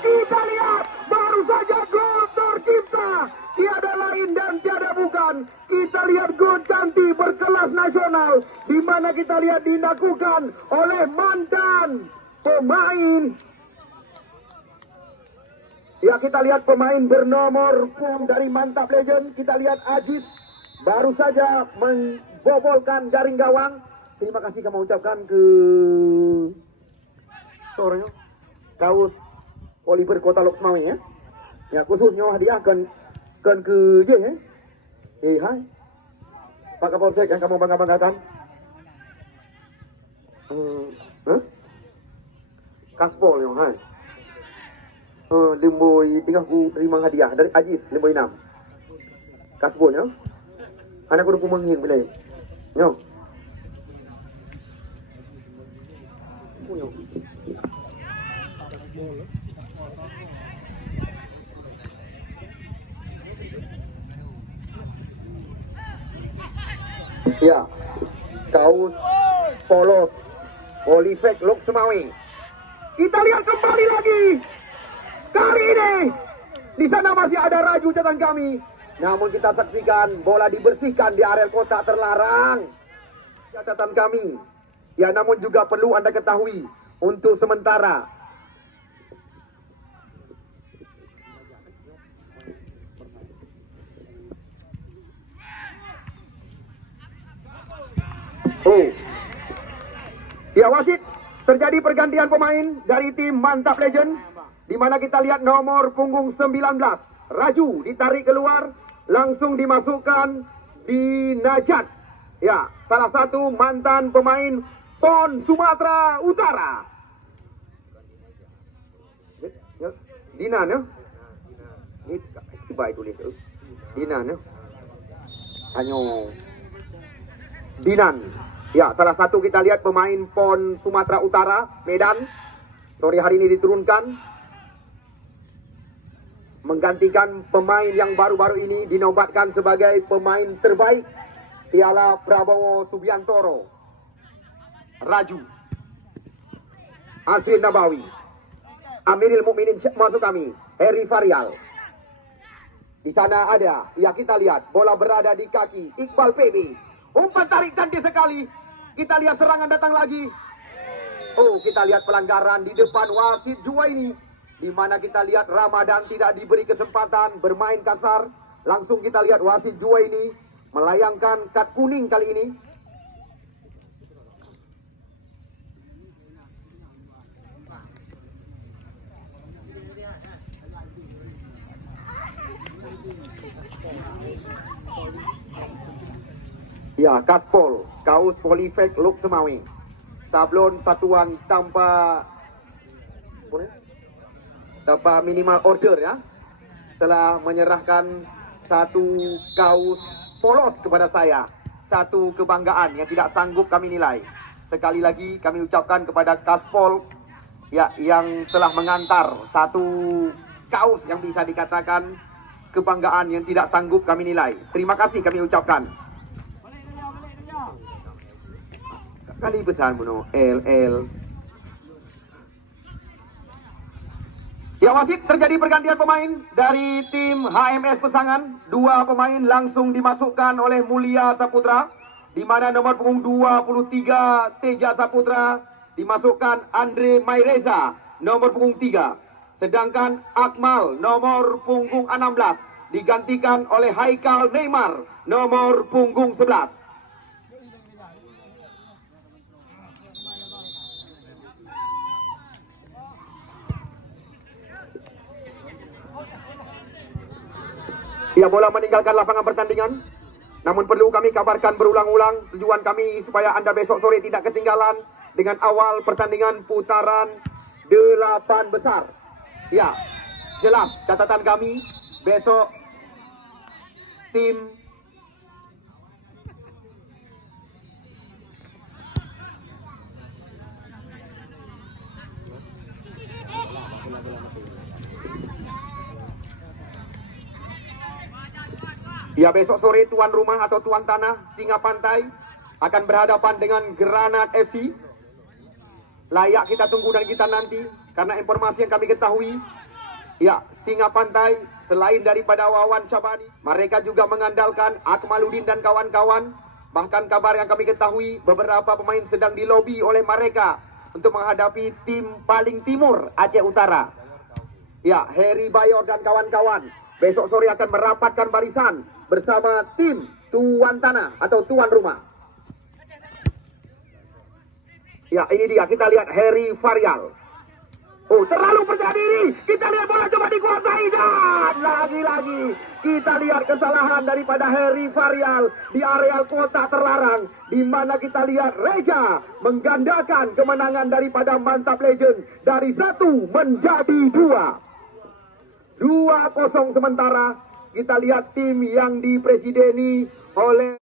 kita lihat baru saja gol tercipta, tiada lain dan tiada bukan. Kita lihat gol cantik berkelas nasional, di mana kita lihat dilakukan oleh mantan pemain. Ya, kita lihat pemain bernomor punggung dari Mantap Legend. Kita lihat Ajis baru saja membobolkan jaring gawang. Terima kasih kami ucapkan ke sorenya kaus Oliver Kota Lok Semawi ya. Ya, khususnya hadiah kan ke je hai Pak Kapolsek yang kamu bangga-banggakan. Kaspol yang hai. Limboi tinggal ku terima hadiah dari Ajis Limboi 6. Kaspol ya. Anak kudu menghing bila. Yo. Ya, kaus polos Polifek Lok Semawi. Kita lihat kembali lagi. Kali ini di sana masih ada Raju catatan kami. Namun kita saksikan bola dibersihkan di area kotak terlarang. Catatan kami. Ya, namun juga perlu Anda ketahui untuk sementara ya, wasit, terjadi pergantian pemain dari tim Mantap Legend, di mana kita lihat nomor punggung 19 Raju ditarik keluar, langsung dimasukkan di Najat. Ya, salah satu mantan pemain PON Sumatera Utara. Dinan ya. Ini baik tulis. Dinan ya. Hanya Dinan. Ya, salah satu kita lihat pemain PON Sumatera Utara, Medan. Sore hari ini diturunkan menggantikan pemain yang baru-baru ini dinobatkan sebagai pemain terbaik Piala Prabowo Subiantoro. Raju, Alfin Nabawi, Amiril Mukminin masuk kami, Heri Farial. Di sana ada, ya kita lihat bola berada di kaki Iqbal PB. Umpan tarik cantik sekali. Kita lihat serangan datang lagi. Kita lihat pelanggaran di depan wasit Juwaini, di mana kita lihat Ramadan tidak diberi kesempatan bermain kasar. Langsung kita lihat wasit Juwaini melayangkan kad kuning kali ini. Ya, Kaspol, kaus Polifek Lok Semawi. Sablon satuan tanpa minimal order ya. Telah menyerahkan satu kaus polos kepada saya. Satu kebanggaan yang tidak sanggup kami nilai. Sekali lagi kami ucapkan kepada Kaspol ya, yang telah mengantar satu kaos yang bisa dikatakan kebanggaan yang tidak sanggup kami nilai. Terima kasih kami ucapkan. Kali besar bunuh LL. Ya, wasit, terjadi pergantian pemain dari tim HMS Pesangan. 2 pemain langsung dimasukkan oleh Mulia Saputra, di mana nomor punggung 23 Teja Saputra dimasukkan Andre Maireza nomor punggung 3. Sedangkan Akmal nomor punggung 16 digantikan oleh Haikal Neymar nomor punggung 11. Ya, bola meninggalkan lapangan pertandingan. Namun perlu kami kabarkan berulang-ulang, tujuan kami supaya Anda besok sore tidak ketinggalan dengan awal pertandingan putaran 8 besar. Ya, jelas catatan kami besok tim ya, besok sore tuan rumah atau tuan tanah Singa Pantai akan berhadapan dengan Granat FC. Layak kita tunggu dan kita nanti, karena informasi yang kami ketahui, ya, Singa Pantai selain daripada Wawan Syabani, mereka juga mengandalkan Akmaluddin dan kawan-kawan. Bahkan kabar yang kami ketahui, beberapa pemain sedang dilobi oleh mereka untuk menghadapi tim paling timur Aceh Utara. Ya, Heri Bayor dan kawan-kawan besok sore akan merapatkan barisan bersama tim tuan tanah atau tuan rumah. Ya, ini dia, kita lihat Heri Faryal. Oh, terlalu percaya diri. Kita lihat bola coba dikuasai dan lagi-lagi kita lihat kesalahan daripada Heri Faryal di areal kotak terlarang, di mana kita lihat Reja menggandakan kemenangan daripada Mantap Legend dari 1 menjadi 2. 2-0 sementara. Kita lihat tim yang dipresideni oleh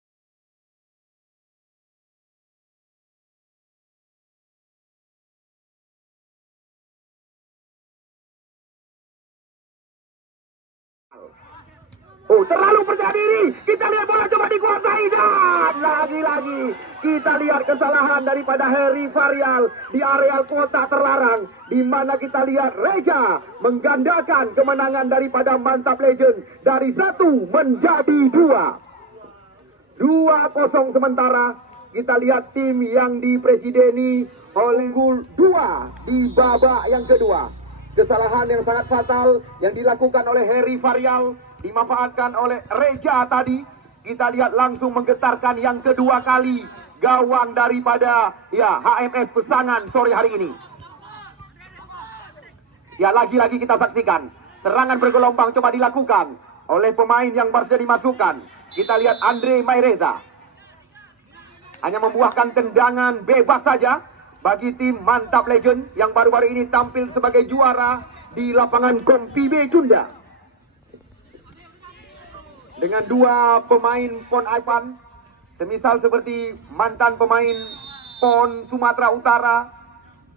oh, terlalu percaya diri. Kita lihat bola coba dikuasai dan lagi-lagi kita lihat kesalahan daripada Heri Faryal di areal kotak terlarang, di mana kita lihat Reja menggandakan kemenangan daripada Mantap Legend dari 1 menjadi 2. 2-0 sementara. Kita lihat tim yang dipresideni oleh gol 2 di babak yang kedua. Kesalahan yang sangat fatal yang dilakukan oleh Heri Faryal dimanfaatkan oleh Reja tadi. Kita lihat langsung menggetarkan yang kedua kali gawang daripada ya HMS Pesangan sore hari ini. Ya, lagi-lagi kita saksikan serangan bergelombang coba dilakukan oleh pemain yang baru saja dimasukkan. Kita lihat Andre Maireza hanya membuahkan tendangan bebas saja bagi tim Mantap Legend yang baru-baru ini tampil sebagai juara di lapangan Kompi B Junda. Dengan 2 pemain PON Aipan, semisal seperti mantan pemain PON Sumatera Utara,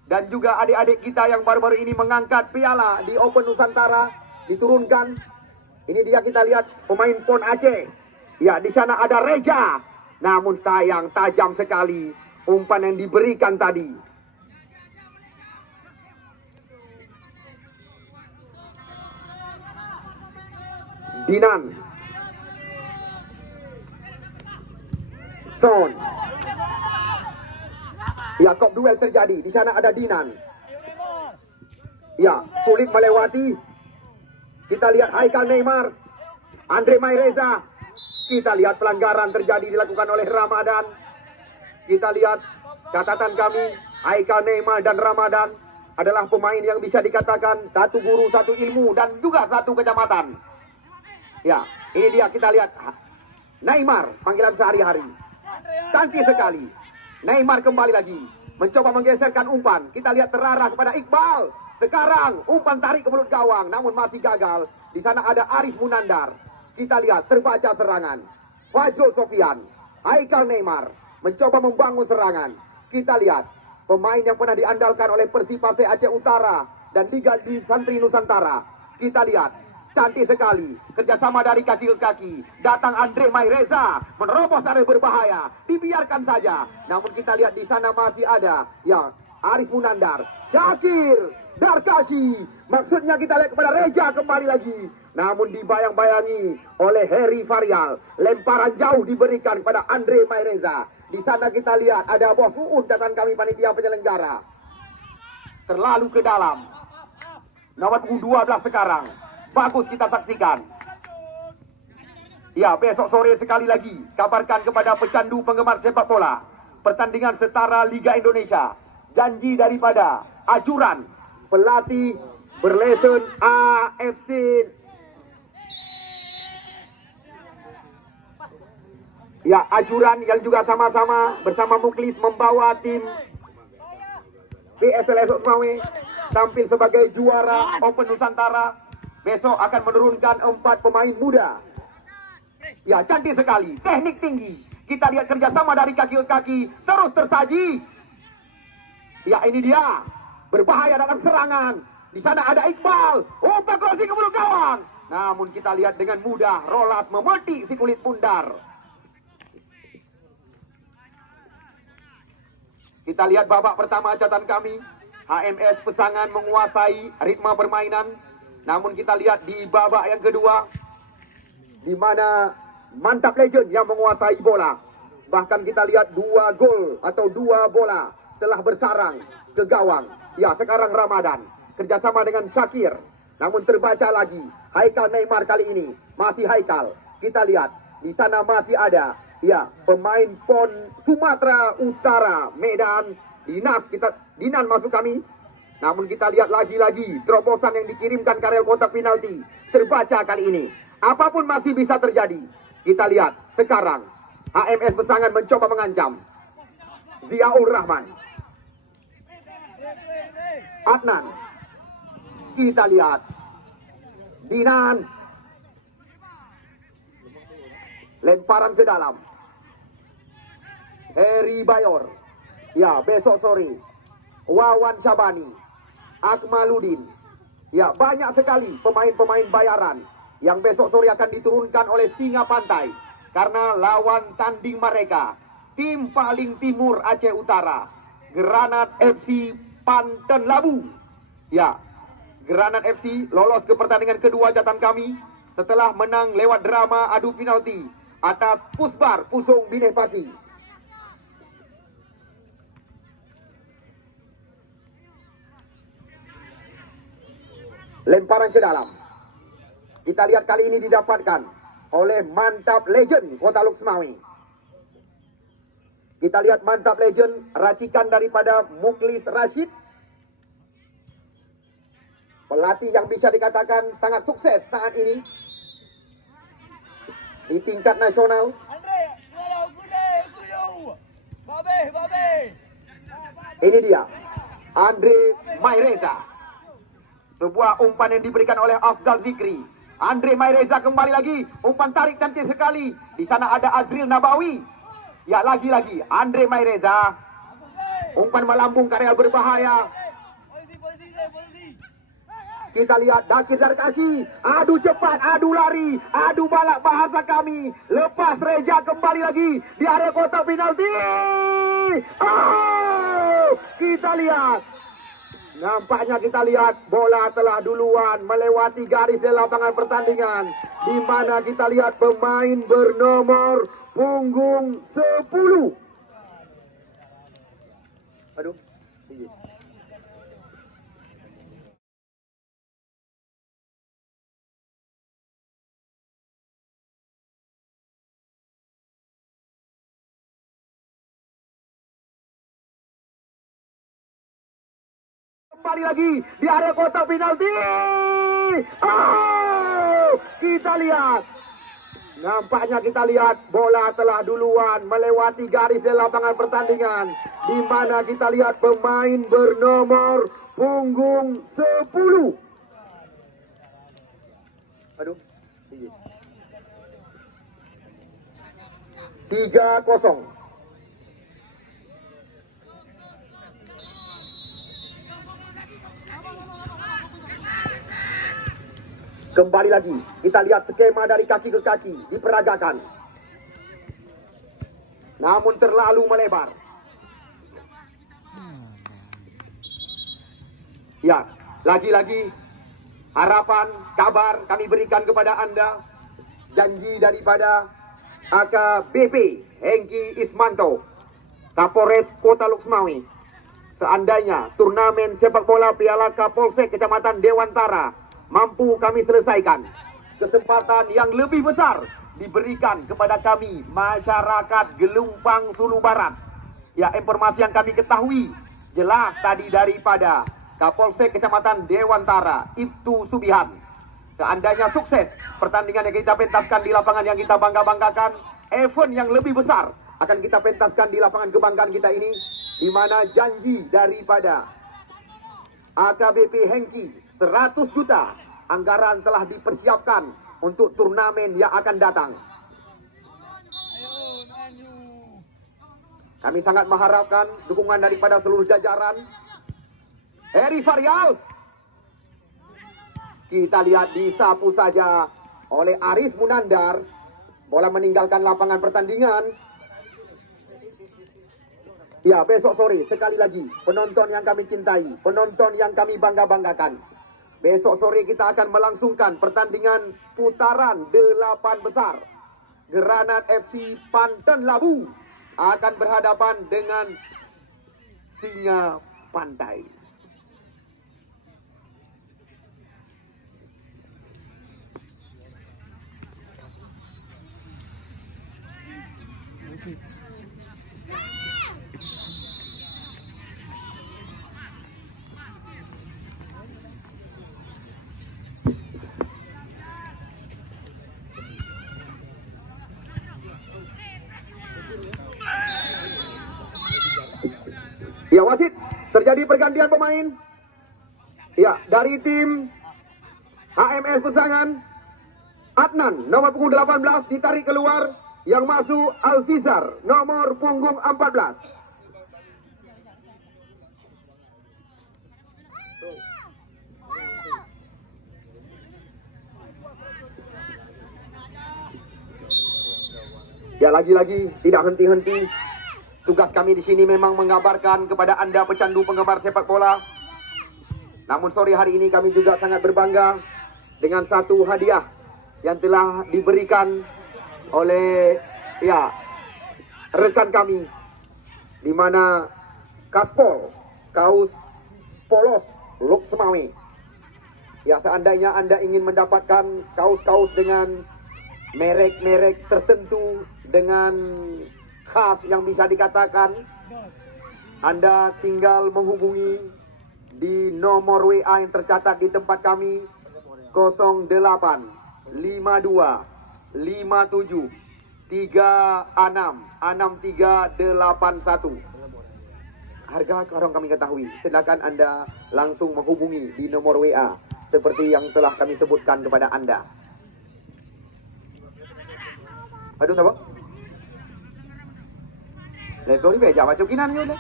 dan juga adik-adik kita yang baru-baru ini mengangkat piala di Open Nusantara, diturunkan. Ini dia, kita lihat pemain PON Aceh. Ya, di sana ada Reja. Namun sayang, tajam sekali umpan yang diberikan tadi. Dinan, Son. Ya, kop duel terjadi. Di sana ada Dinan. Ya, sulit melewati. Kita lihat Haikal Neymar, Andre Maireza. Kita lihat pelanggaran terjadi dilakukan oleh Ramadan. Kita lihat catatan kami, Haikal Neymar dan Ramadan adalah pemain yang bisa dikatakan satu guru, satu ilmu, dan juga satu kecamatan. Ya, ini dia, kita lihat Neymar, panggilan sehari-hari. Cantik sekali. Neymar kembali lagi mencoba menggeserkan umpan. Kita lihat terarah kepada Iqbal. Sekarang umpan tarik ke mulut gawang, namun masih gagal. Di sana ada Aris Munandar. Kita lihat terbaca serangan. Fajrul Sofian, Haikal Neymar mencoba membangun serangan. Kita lihat pemain yang pernah diandalkan oleh Persipase Aceh Utara dan Liga di Santri Nusantara. Kita lihat, cantik sekali kerjasama dari kaki ke kaki. Datang Andre Maireza menerobos area berbahaya, dibiarkan saja. Namun kita lihat di sana masih ada ya Aris Munandar, Syakir, Darkashi. Maksudnya kita lihat kepada Reja kembali lagi. Namun dibayang-bayangi oleh Heri Varial. Lemparan jauh diberikan kepada Andre Maireza. Di sana kita lihat ada Bos Uun, catatan kami panitia penyelenggara. Terlalu ke dalam. Nomor 12 sekarang. Bagus kita saksikan. Ya, besok sore sekali lagi kabarkan kepada pecandu penggemar sepak bola. Pertandingan setara Liga Indonesia. Janji daripada Ajuran, pelatih berlesen AFC ya, Ajuran yang juga sama-sama bersama Muklis membawa tim PSLS Semawe tampil sebagai juara Open Nusantara. Besok akan menurunkan 4 pemain muda. Ya, cantik sekali, teknik tinggi. Kita lihat kerjasama dari kaki ke kaki, terus tersaji. Ya, ini dia, berbahaya dalam serangan. Di sana ada Iqbal, umpan crossing ke mulut gawang. Namun kita lihat dengan mudah Rolas memetik si kulit bundar. Kita lihat babak pertama catatan kami. HMS Pesangan menguasai ritme permainan. Namun kita lihat di babak yang kedua, di mana Mantap Legend yang menguasai bola. Bahkan kita lihat 2 gol atau 2 bola telah bersarang ke gawang. Ya, sekarang Ramadan kerjasama dengan Syakir. Namun terbaca lagi Haikal Neymar kali ini. Masih Haikal. Kita lihat di sana masih ada ya pemain PON Sumatera Utara, Medan, Dinan masuk kami. Namun kita lihat lagi-lagi terobosan yang dikirimkan karel kotak penalti. Terbaca kali ini. Apapun masih bisa terjadi. Kita lihat sekarang HMS Pesangan mencoba mengancam. Ziaul Rahman, Adnan. Kita lihat Dinan, lemparan ke dalam. Heri Bayor. Ya, besok sore Wawan Syabani, Akmaludin. Ya, banyak sekali pemain-pemain bayaran yang besok sore akan diturunkan oleh Singa Pantai. Karena lawan tanding mereka, tim paling timur Aceh Utara, Granat FC Panten Labu. Ya, Granat FC lolos ke pertandingan kedua catatan kami setelah menang lewat drama adu penalti atas Pusbar Pusung Bineh Pasi. Lemparan ke dalam. Kita lihat kali ini didapatkan oleh Mantap Legend Kota Luk Semawe. Kita lihat Mantap Legend racikan daripada Muklis Rashid. Pelatih yang bisa dikatakan sangat sukses saat ini di tingkat nasional. Ini dia Andre Maireza. Sebuah umpan yang diberikan oleh Afdal Zikri. Andre Maireza kembali lagi. Umpan tarik cantik sekali. Di sana ada Azril Nabawi. Ya, lagi-lagi Andre Maireza. Umpan melambung karya berbahaya. Kita lihat Dakir Darkashi. Adu cepat, adu lari, adu balak bahasa kami. Lepas Reja kembali lagi di area kotak penalti. Oh, kita lihat. Nampaknya kita lihat bola telah duluan melewati garis lapangan pertandingan. Di mana kita lihat pemain bernomor punggung 10. Aduh. Kembali lagi di area kotak penalti. Oh, kita lihat. Nampaknya kita lihat bola telah duluan melewati garis lapangan pertandingan. Di mana kita lihat pemain bernomor punggung 10. Aduh. 3-0. Kembali lagi, kita lihat skema dari kaki ke kaki diperagakan. Namun terlalu melebar. Ya, lagi-lagi harapan, kabar kami berikan kepada Anda. Janji daripada AKBP Hengki Ismanto, Kapolres Kota Luksmawi. Seandainya turnamen sepak bola Piala Kapolsek Kecamatan Dewantara mampu kami selesaikan, kesempatan yang lebih besar diberikan kepada kami masyarakat Gelumpang Sulu Barat. Ya, informasi yang kami ketahui jelas tadi daripada Kapolsek Kecamatan Dewantara, Ibtu Subihan. Seandainya sukses pertandingan yang kita pentaskan di lapangan yang kita bangga-banggakan, event yang lebih besar akan kita pentaskan di lapangan kebanggaan kita ini, di mana janji daripada AKBP Hengki 100 juta anggaran telah dipersiapkan untuk turnamen yang akan datang. Kami sangat mengharapkan dukungan daripada seluruh jajaran. Heri Varial, kita lihat disapu saja oleh Aris Munandar. Bola meninggalkan lapangan pertandingan. Ya, besok sore sekali lagi penonton yang kami cintai, penonton yang kami bangga-banggakan. Besok sore kita akan melangsungkan pertandingan putaran 8 besar. Granat FC Panten Labu akan berhadapan dengan Singa Pantai. Ya, wasit, terjadi pergantian pemain. Ya, dari tim HMS Pesangan, Adnan nomor punggung 18 ditarik keluar, yang masuk Alfizar nomor punggung 14. Ya, lagi-lagi tidak henti-henti. Tugas kami di sini memang mengabarkan kepada Anda pecandu penggemar sepak bola. Namun sore hari ini kami juga sangat berbangga dengan satu hadiah yang telah diberikan oleh rekan kami, di mana Kaspol Kaus Polos Luksmawi. Ya, seandainya Anda ingin mendapatkan kaus-kaus dengan merek-merek tertentu dengan khas yang bisa dikatakan, Anda tinggal menghubungi di nomor WA yang tercatat di tempat kami 08 52 57 36 6381. Harga orang kami ketahui, silakan Anda langsung menghubungi di nomor WA seperti yang telah kami sebutkan kepada Anda. Aduh, apa? Lepo ni beja Pak Cukinan yo le.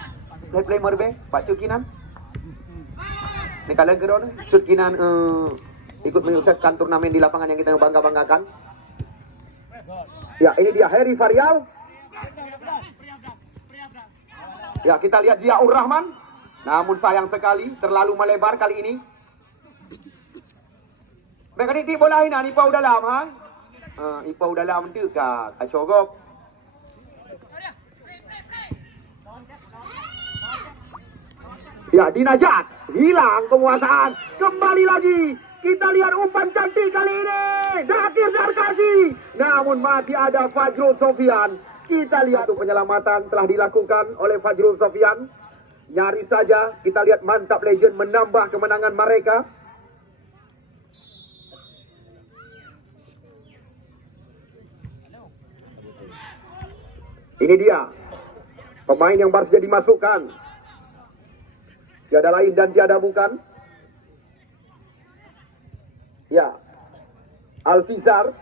Play morbe Pak Cukinan. Ni kalau geron Cukinan ikut menyukseskan turnamen di lapangan yang kita bangga-banggakan. Ya, ini dia Heri Varial. Ya, kita lihat Ziaur Rahman. Namun sayang sekali terlalu melebar kali ini. Mereka ni bola ini ni pau dalam ha. Ipau dalam tu ka Kacogok. Ya, Dinajat hilang penguasaan. Kembali lagi kita lihat umpan cantik kali ini Zakir Darkasi. Namun masih ada Fajrul Sofian. Kita lihat penyelamatan telah dilakukan oleh Fajrul Sofian. Nyaris saja kita lihat Mantap Legend menambah kemenangan mereka. Ini dia pemain yang baru saja dimasukkan. Tiada lain dan tiada bukan. Ya, Alfizar.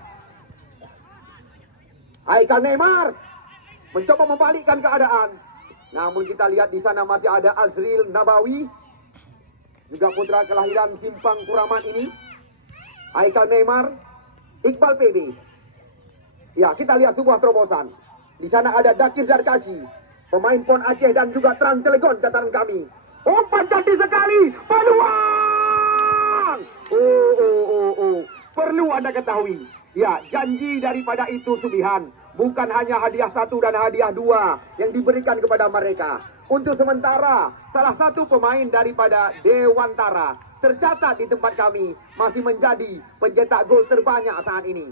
Haikal Neymar. mencoba membalikkan keadaan. Namun kita lihat di sana masih ada Azril Nabawi, juga putra kelahiran Simpang Kuraman ini. Haikal Neymar, Iqbal PB. Ya, kita lihat sebuah terobosan. Di sana ada Dakir Darkasi, pemain PON Aceh dan juga Trans Cilegon catatan kami. Umpan cantik sekali, peluang. Perlu Anda ketahui, ya, janji daripada itu Subihan bukan hanya hadiah 1 dan hadiah 2 yang diberikan kepada mereka. Untuk sementara, salah satu pemain daripada Dewantara tercatat di tempat kami masih menjadi pencetak gol terbanyak saat ini.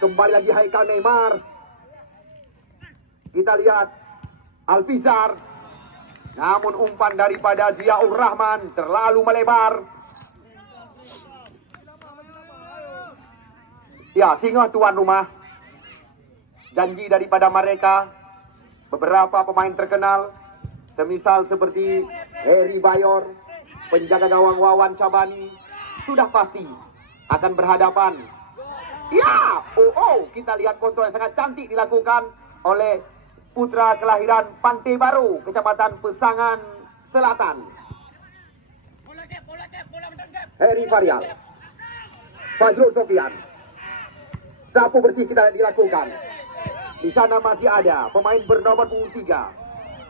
Kembali lagi Haikal Neymar. Kita lihat Alfizar. Namun umpan daripada Ziaur Rahman terlalu melebar. Ya, Singa tuan rumah. Janji daripada mereka, beberapa pemain terkenal, semisal seperti Heri Bayor, penjaga gawang Wawan Syabani, sudah pasti akan berhadapan. Ya, kita lihat kontrol yang sangat cantik dilakukan oleh putra kelahiran Pantai Baru, Kecamatan Pesangan Selatan. Heri Faryal, Fajrul Sofian. Sapu bersih kita dilakukan. Di sana masih ada pemain bernomor punggung 3.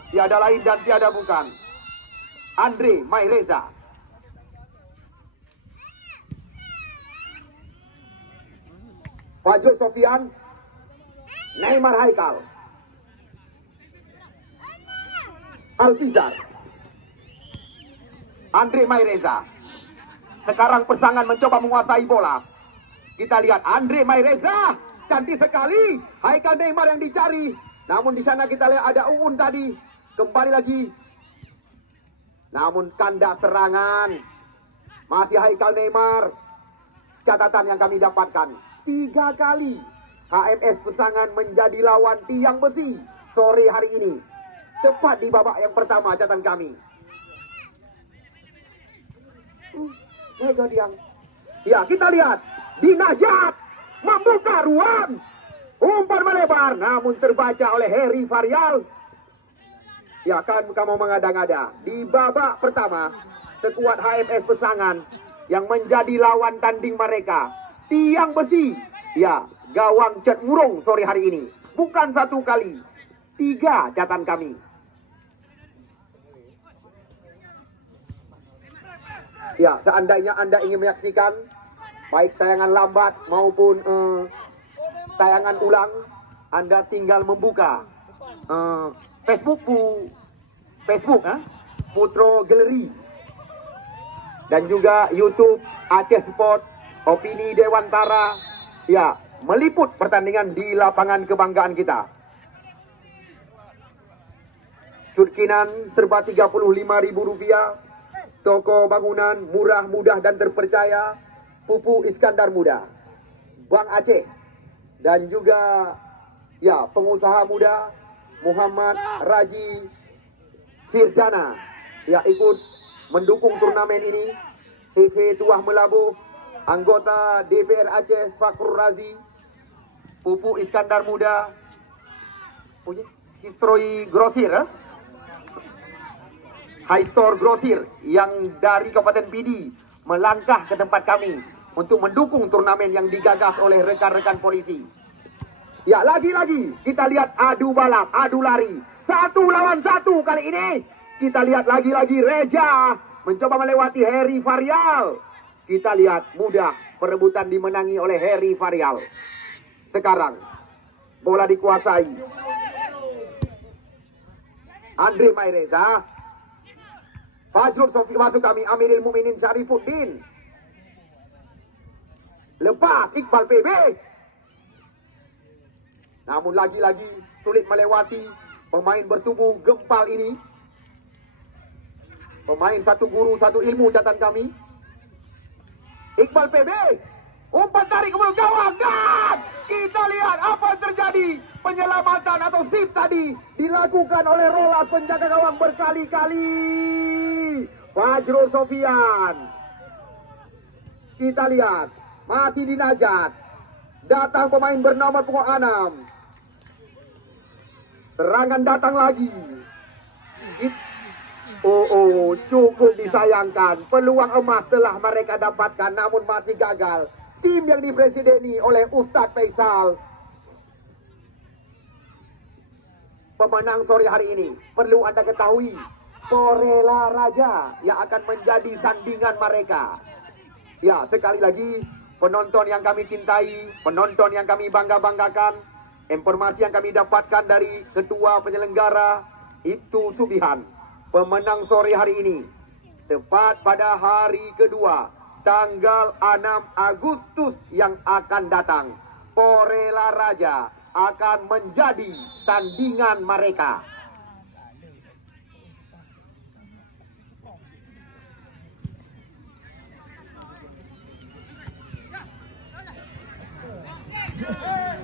Tiada lain dan tiada bukan Andre Maireza. Fajrul Sofian, Neymar Haikal, Alfizar, Andre Maireza. Sekarang Pesangan mencoba menguasai bola. Kita lihat Andre Maireza, cantik sekali. Haikal Neymar yang dicari. Namun di sana kita lihat ada Uun tadi. Kembali lagi. Namun kanda serangan masih Haikal Neymar. Catatan yang kami dapatkan, 3 kali HMS Pesangan menjadi lawan tiang besi sore hari ini. Tepat di babak yang pertama catatan kami. Ya, kita lihat Dinajat membuka ruang. Umpan melebar namun terbaca oleh Heri Faryal. Ya, kan kamu mengada-ngada. Di babak pertama, sekuat HMS Pesangan yang menjadi lawan tanding mereka, tiang besi. Ya, gawang Cet Murung sore hari ini. Bukan 1 kali, 3 catatan kami. Ya, seandainya Anda ingin menyaksikan baik tayangan lambat maupun tayangan ulang, Anda tinggal membuka Facebook Putro Gallery, dan juga YouTube Aceh Sport Opini Dewantara. Ya, meliput pertandingan di lapangan kebanggaan kita. Cutkinan serba Rp35.000. Toko bangunan murah, mudah dan terpercaya, Pupu Iskandar Muda, Bank Aceh, dan juga ya pengusaha muda Muhammad Raji Firjana ya ikut mendukung turnamen ini. CV Tuah Melabuh, anggota DPR Aceh Fakrul Razi, Pupu Iskandar Muda, Histroi Grosir, High Store Grosir yang dari Kabupaten Pidi melangkah ke tempat kami untuk mendukung turnamen yang digagas oleh rekan-rekan polisi. Ya, lagi-lagi kita lihat adu balap, adu lari. 1 lawan 1 kali ini. Kita lihat lagi-lagi Reja mencoba melewati Heri Faryal. Kita lihat mudah perebutan dimenangi oleh Heri Faryal. Sekarang bola dikuasai Andre Maireza. Fajrul Sofi masuk kami, Amiril Mukminin Syarifuddin. Lepas Iqbal PB. Namun lagi-lagi sulit melewati pemain bertubuh gempal ini. Pemain 1 guru 1 ilmu catatan kami. Iqbal PB. Umpan tarik ke mulut gawang. Dan kita lihat apa yang terjadi. Penyelamatan atau save tadi dilakukan oleh Rolas penjaga gawang berkali-kali. Fajrul Sofian. Kita lihat masih Dinajat. Datang pemain bernama punggung 6. Serangan datang lagi. Cukup disayangkan. Peluang emas telah mereka dapatkan namun masih gagal. Tim yang dipresideni oleh Ustadz Faisal. Pemenang sore hari ini perlu Anda ketahui, Porela Raja yang akan menjadi tandingan mereka. Ya, sekali lagi, penonton yang kami cintai, penonton yang kami bangga-banggakan, informasi yang kami dapatkan dari ketua penyelenggara Ibtu Subihan, pemenang sore hari ini tepat pada hari kedua tanggal 6 Agustus yang akan datang, Porela Raja akan menjadi tandingan mereka.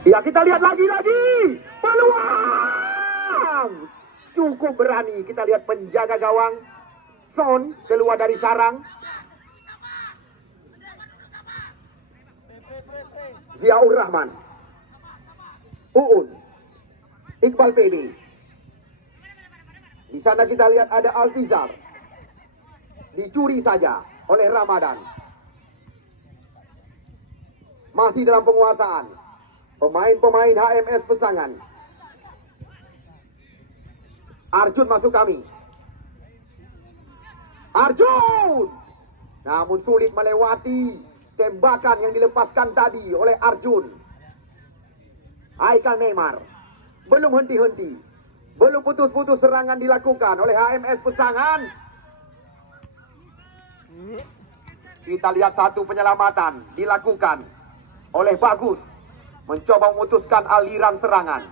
Ya, kita lihat lagi-lagi peluang. Cukup berani. Kita lihat penjaga gawang Son keluar dari sarang. Ziaur Rahman, Uun, Iqbal PB. Di sana kita lihat ada Alfizar. Dicuri saja oleh Ramadan. Masih dalam penguasaan pemain-pemain HMS Pesangan. Arjun masuk kami. Arjun! Namun sulit melewati tembakan yang dilepaskan tadi oleh Arjun. Aikal Neymar belum henti-henti, belum putus-putus serangan dilakukan oleh HMS Pesangan. Kita lihat satu penyelamatan dilakukan oleh Bagus, mencoba memutuskan aliran serangan.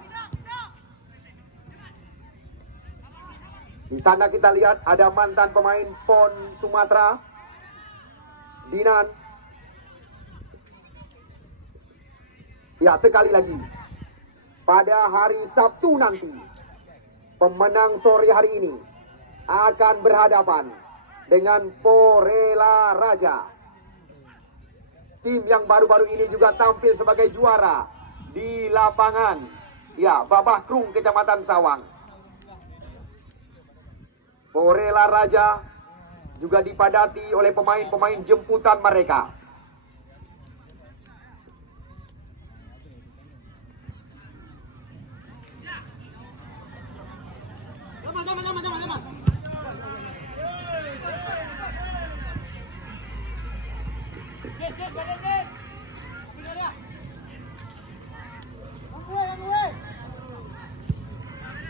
Di sana kita lihat ada mantan pemain PON Sumatera, Dinan. Ya, sekali lagi, pada hari Sabtu nanti, pemenang sore hari ini akan berhadapan dengan Porela Raja. Tim yang baru-baru ini juga tampil sebagai juara di lapangan, ya, Babah Krung, Kecamatan Sawang. Porela Raja juga dipadati oleh pemain-pemain jemputan mereka.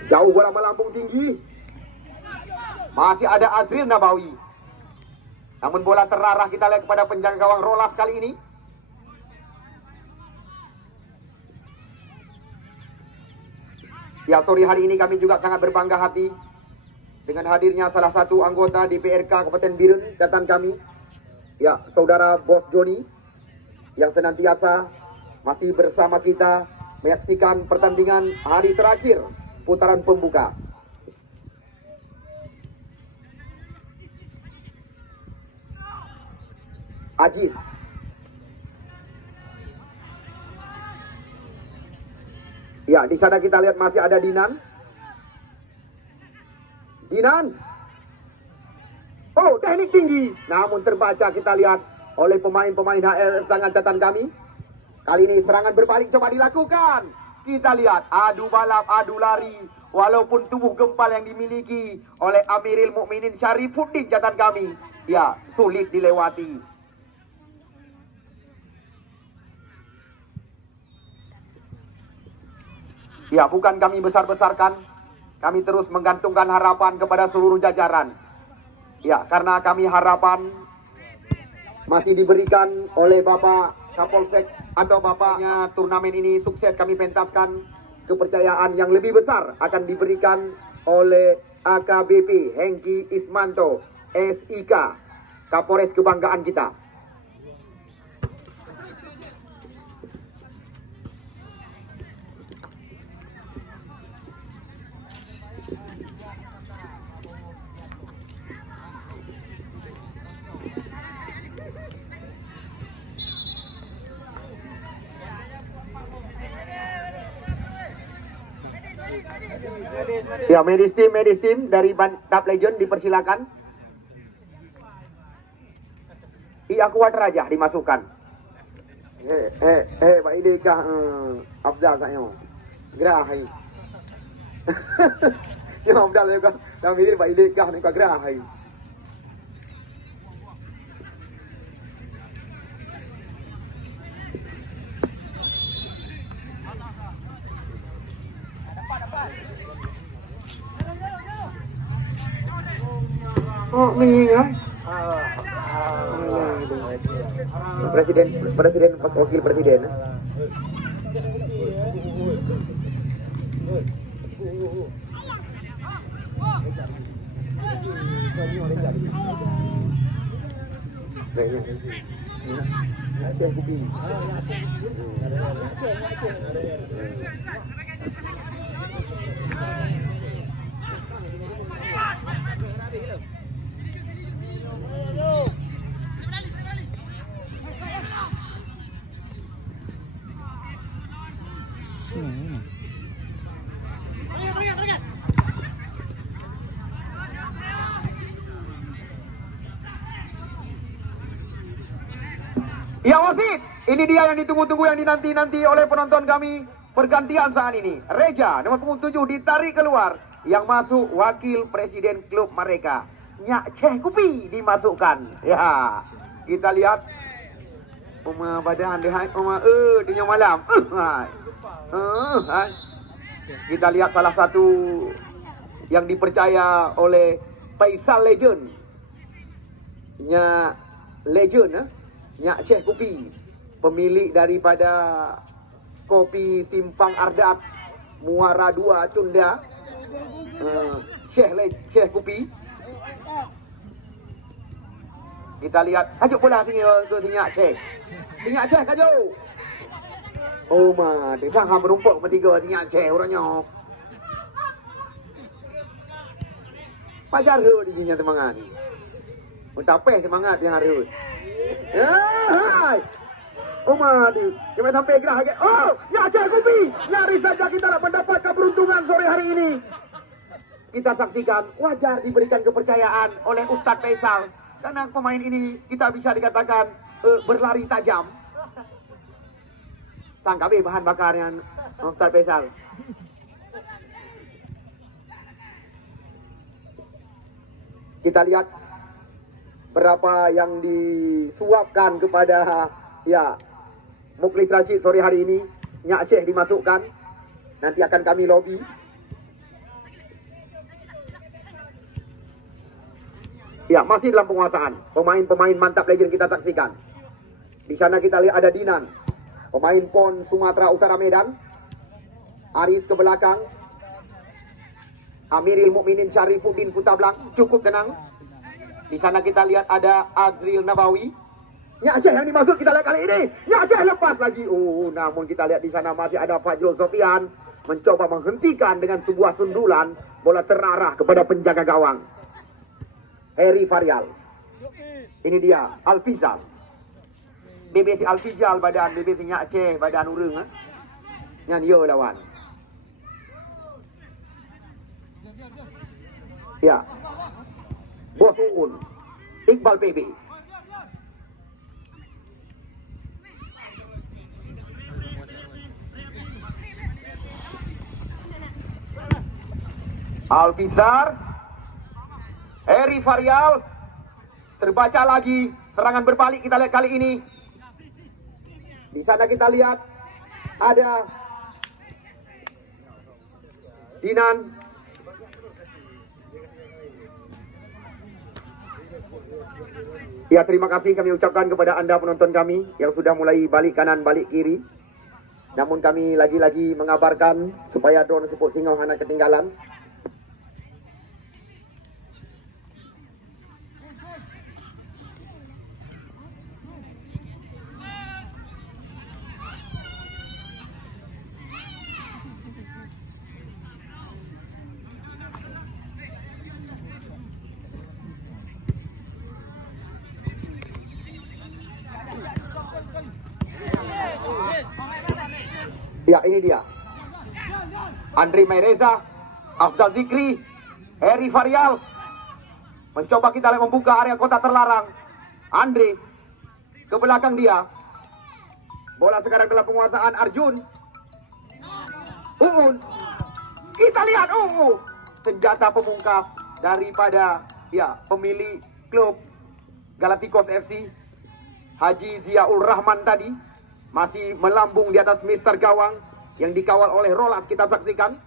Jauh bola melambung tinggi. Masih ada Adril Nabawi. Namun bola terarah, kita lihat kepada penjaga gawang Rolas kali ini. Ya, sore hari ini kami juga sangat berbangga hati dengan hadirnya salah satu anggota DPRK Kabupaten Birun, catatan kami. Ya, saudara Bos Joni yang senantiasa masih bersama kita menyaksikan pertandingan hari terakhir putaran pembuka. Aziz. Ya, di sana kita lihat masih ada Dinan. Dinan. Oh, teknik tinggi. Namun terbaca kita lihat oleh pemain-pemain HR sangat catatan kami. Kali ini serangan berbalik coba dilakukan. Kita lihat adu balap, adu lari. Walaupun tubuh gempal yang dimiliki oleh Amiril Mukminin Syarifuddin catatan kami, ya, sulit dilewati. Ya, bukan kami besar-besarkan. Kami terus menggantungkan harapan kepada seluruh jajaran. Ya, karena kami harapan masih diberikan oleh Bapak Kapolsek atau Bapaknya turnamen ini sukses, kami pentaskan kepercayaan yang lebih besar akan diberikan oleh AKBP Hengki Ismanto SIK, Kapolres kebanggaan kita. Ya, medis team dari Bandap Legend dipersilakan. Aqua Raja dimasukkan. Baik dekah Afdal saya. Gerah hai. Ya Afdal juga. Kami ini baik dekah ni ka gerah hai. Oh, ni ya. Presiden wakil presiden. Syekh Kupi. Ya wasit, ini dia yang ditunggu-tunggu, yang dinanti-nanti oleh penonton kami. Pergantian saat ini, Reja nomor punggung 7 ditarik keluar. Yang masuk wakil presiden klub mereka, Nyak Syekh Kupi dimasukkan. Ya, kita lihat badan dia, dia malam. Kita lihat salah satu yang dipercaya oleh Faisal Legend, Nyak Legend, Nyak Syekh Kupi, pemilik daripada kopi Simpang Ardat, Muara 2 Cunda, Syekh Kupi. Kita lihat, hajuk bola tinggal ke Nyak Syekh. Nyak Syekh hajuk. Oh mah, dia sangat merumpuk bertiga Nyak Syekh orangnya. Pajar dia dinya semangat. Utapeh semangat yang harus. Hai. Oh madu, kita sampai gerah lagi. Oh, Nyak Syekh Kupi. Nyaris saja kita dapat mendapat keberuntungan sore hari ini. Kita saksikan, wajar diberikan kepercayaan oleh Ustadz Faisal. Karena pemain ini kita bisa dikatakan berlari tajam. Tangkap bahan bakarnya Ustadz Faisal. Kita lihat berapa yang disuapkan kepada Mukhlis Rashid sore hari ini. Nyak Syekh dimasukkan. Nanti akan kami lobby. Ya, masih dalam penguasaan. Pemain-pemain mantap legend kita saksikan. Di sana kita lihat ada Dinan, pemain PON Sumatera Utara Medan. Aris ke belakang. Amiril Mukminin Syarifuddin Kutablang cukup tenang. Di sana kita lihat ada Azril Nabawi. Nyak Syekh yang dimaksud kita lihat kali ini. Nyak Syekh lepas lagi. Namun kita lihat di sana masih ada Fajrul Sofian mencoba menghentikan dengan sebuah sundulan. Bola terarah kepada penjaga gawang Heri Faryal. Ini dia Alfizal. BBC Alfizal badan, BBC Nyak Syekh badan urang. Yang dia lawan. Ya. Bos Uun Iqbal PB. Alfizar, Heri Faryal, terbaca lagi serangan berbalik kita lihat kali ini. Di sana kita lihat ada Dinan. Ya, terima kasih kami ucapkan kepada Anda penonton kami yang sudah mulai balik kanan balik kiri. Namun kami lagi-lagi mengabarkan supaya drone Seput Singa hana ketinggalan. Ya, ini dia Andre Maireza, Afzal Zikri, Heri Varial. Mencoba kita membuka area kotak terlarang. Andre ke belakang dia. Bola sekarang dalam penguasaan Arjun. Uun. Kita lihat senjata pemungkas daripada pemilik klub Galacticos FC, Haji Ziaul Rahman tadi, masih melambung di atas mister gawang yang dikawal oleh Rolas. Kita saksikan.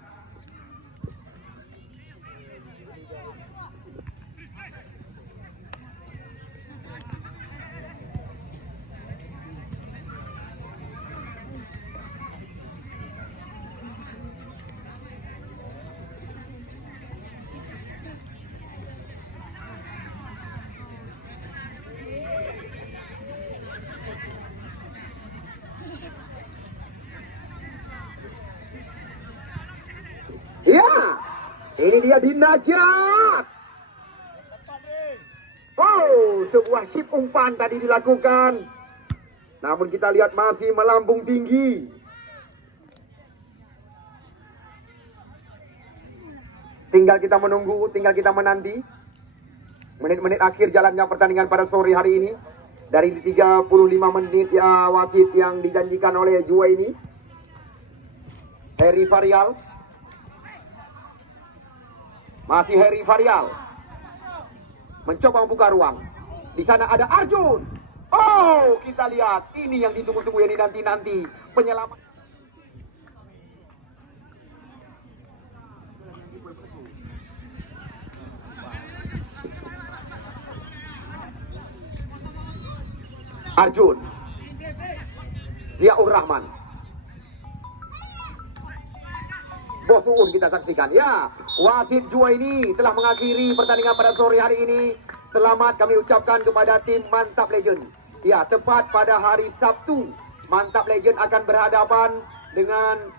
Ya, ini dia Dinajat. Sebuah sip umpan tadi dilakukan. Namun kita lihat masih melambung tinggi. Tinggal kita menunggu, tinggal kita menanti. Menit-menit akhir jalannya pertandingan pada sore hari ini. Dari 35 menit wasit yang dijanjikan oleh Juwaini, Heri Varial. Masih Heri Varial mencoba membuka ruang. Di sana ada Arjun. Kita lihat ini yang ditunggu-tunggu, yang dinanti-nanti, penyelamat. Arjun Ziaul Rahman. Bos Uun kita saksikan. Ya, wasit Juwaini telah mengakhiri pertandingan pada sore hari ini. Selamat kami ucapkan kepada tim Mantap Legend. Ya, tepat pada hari Sabtu, Mantap Legend akan berhadapan dengan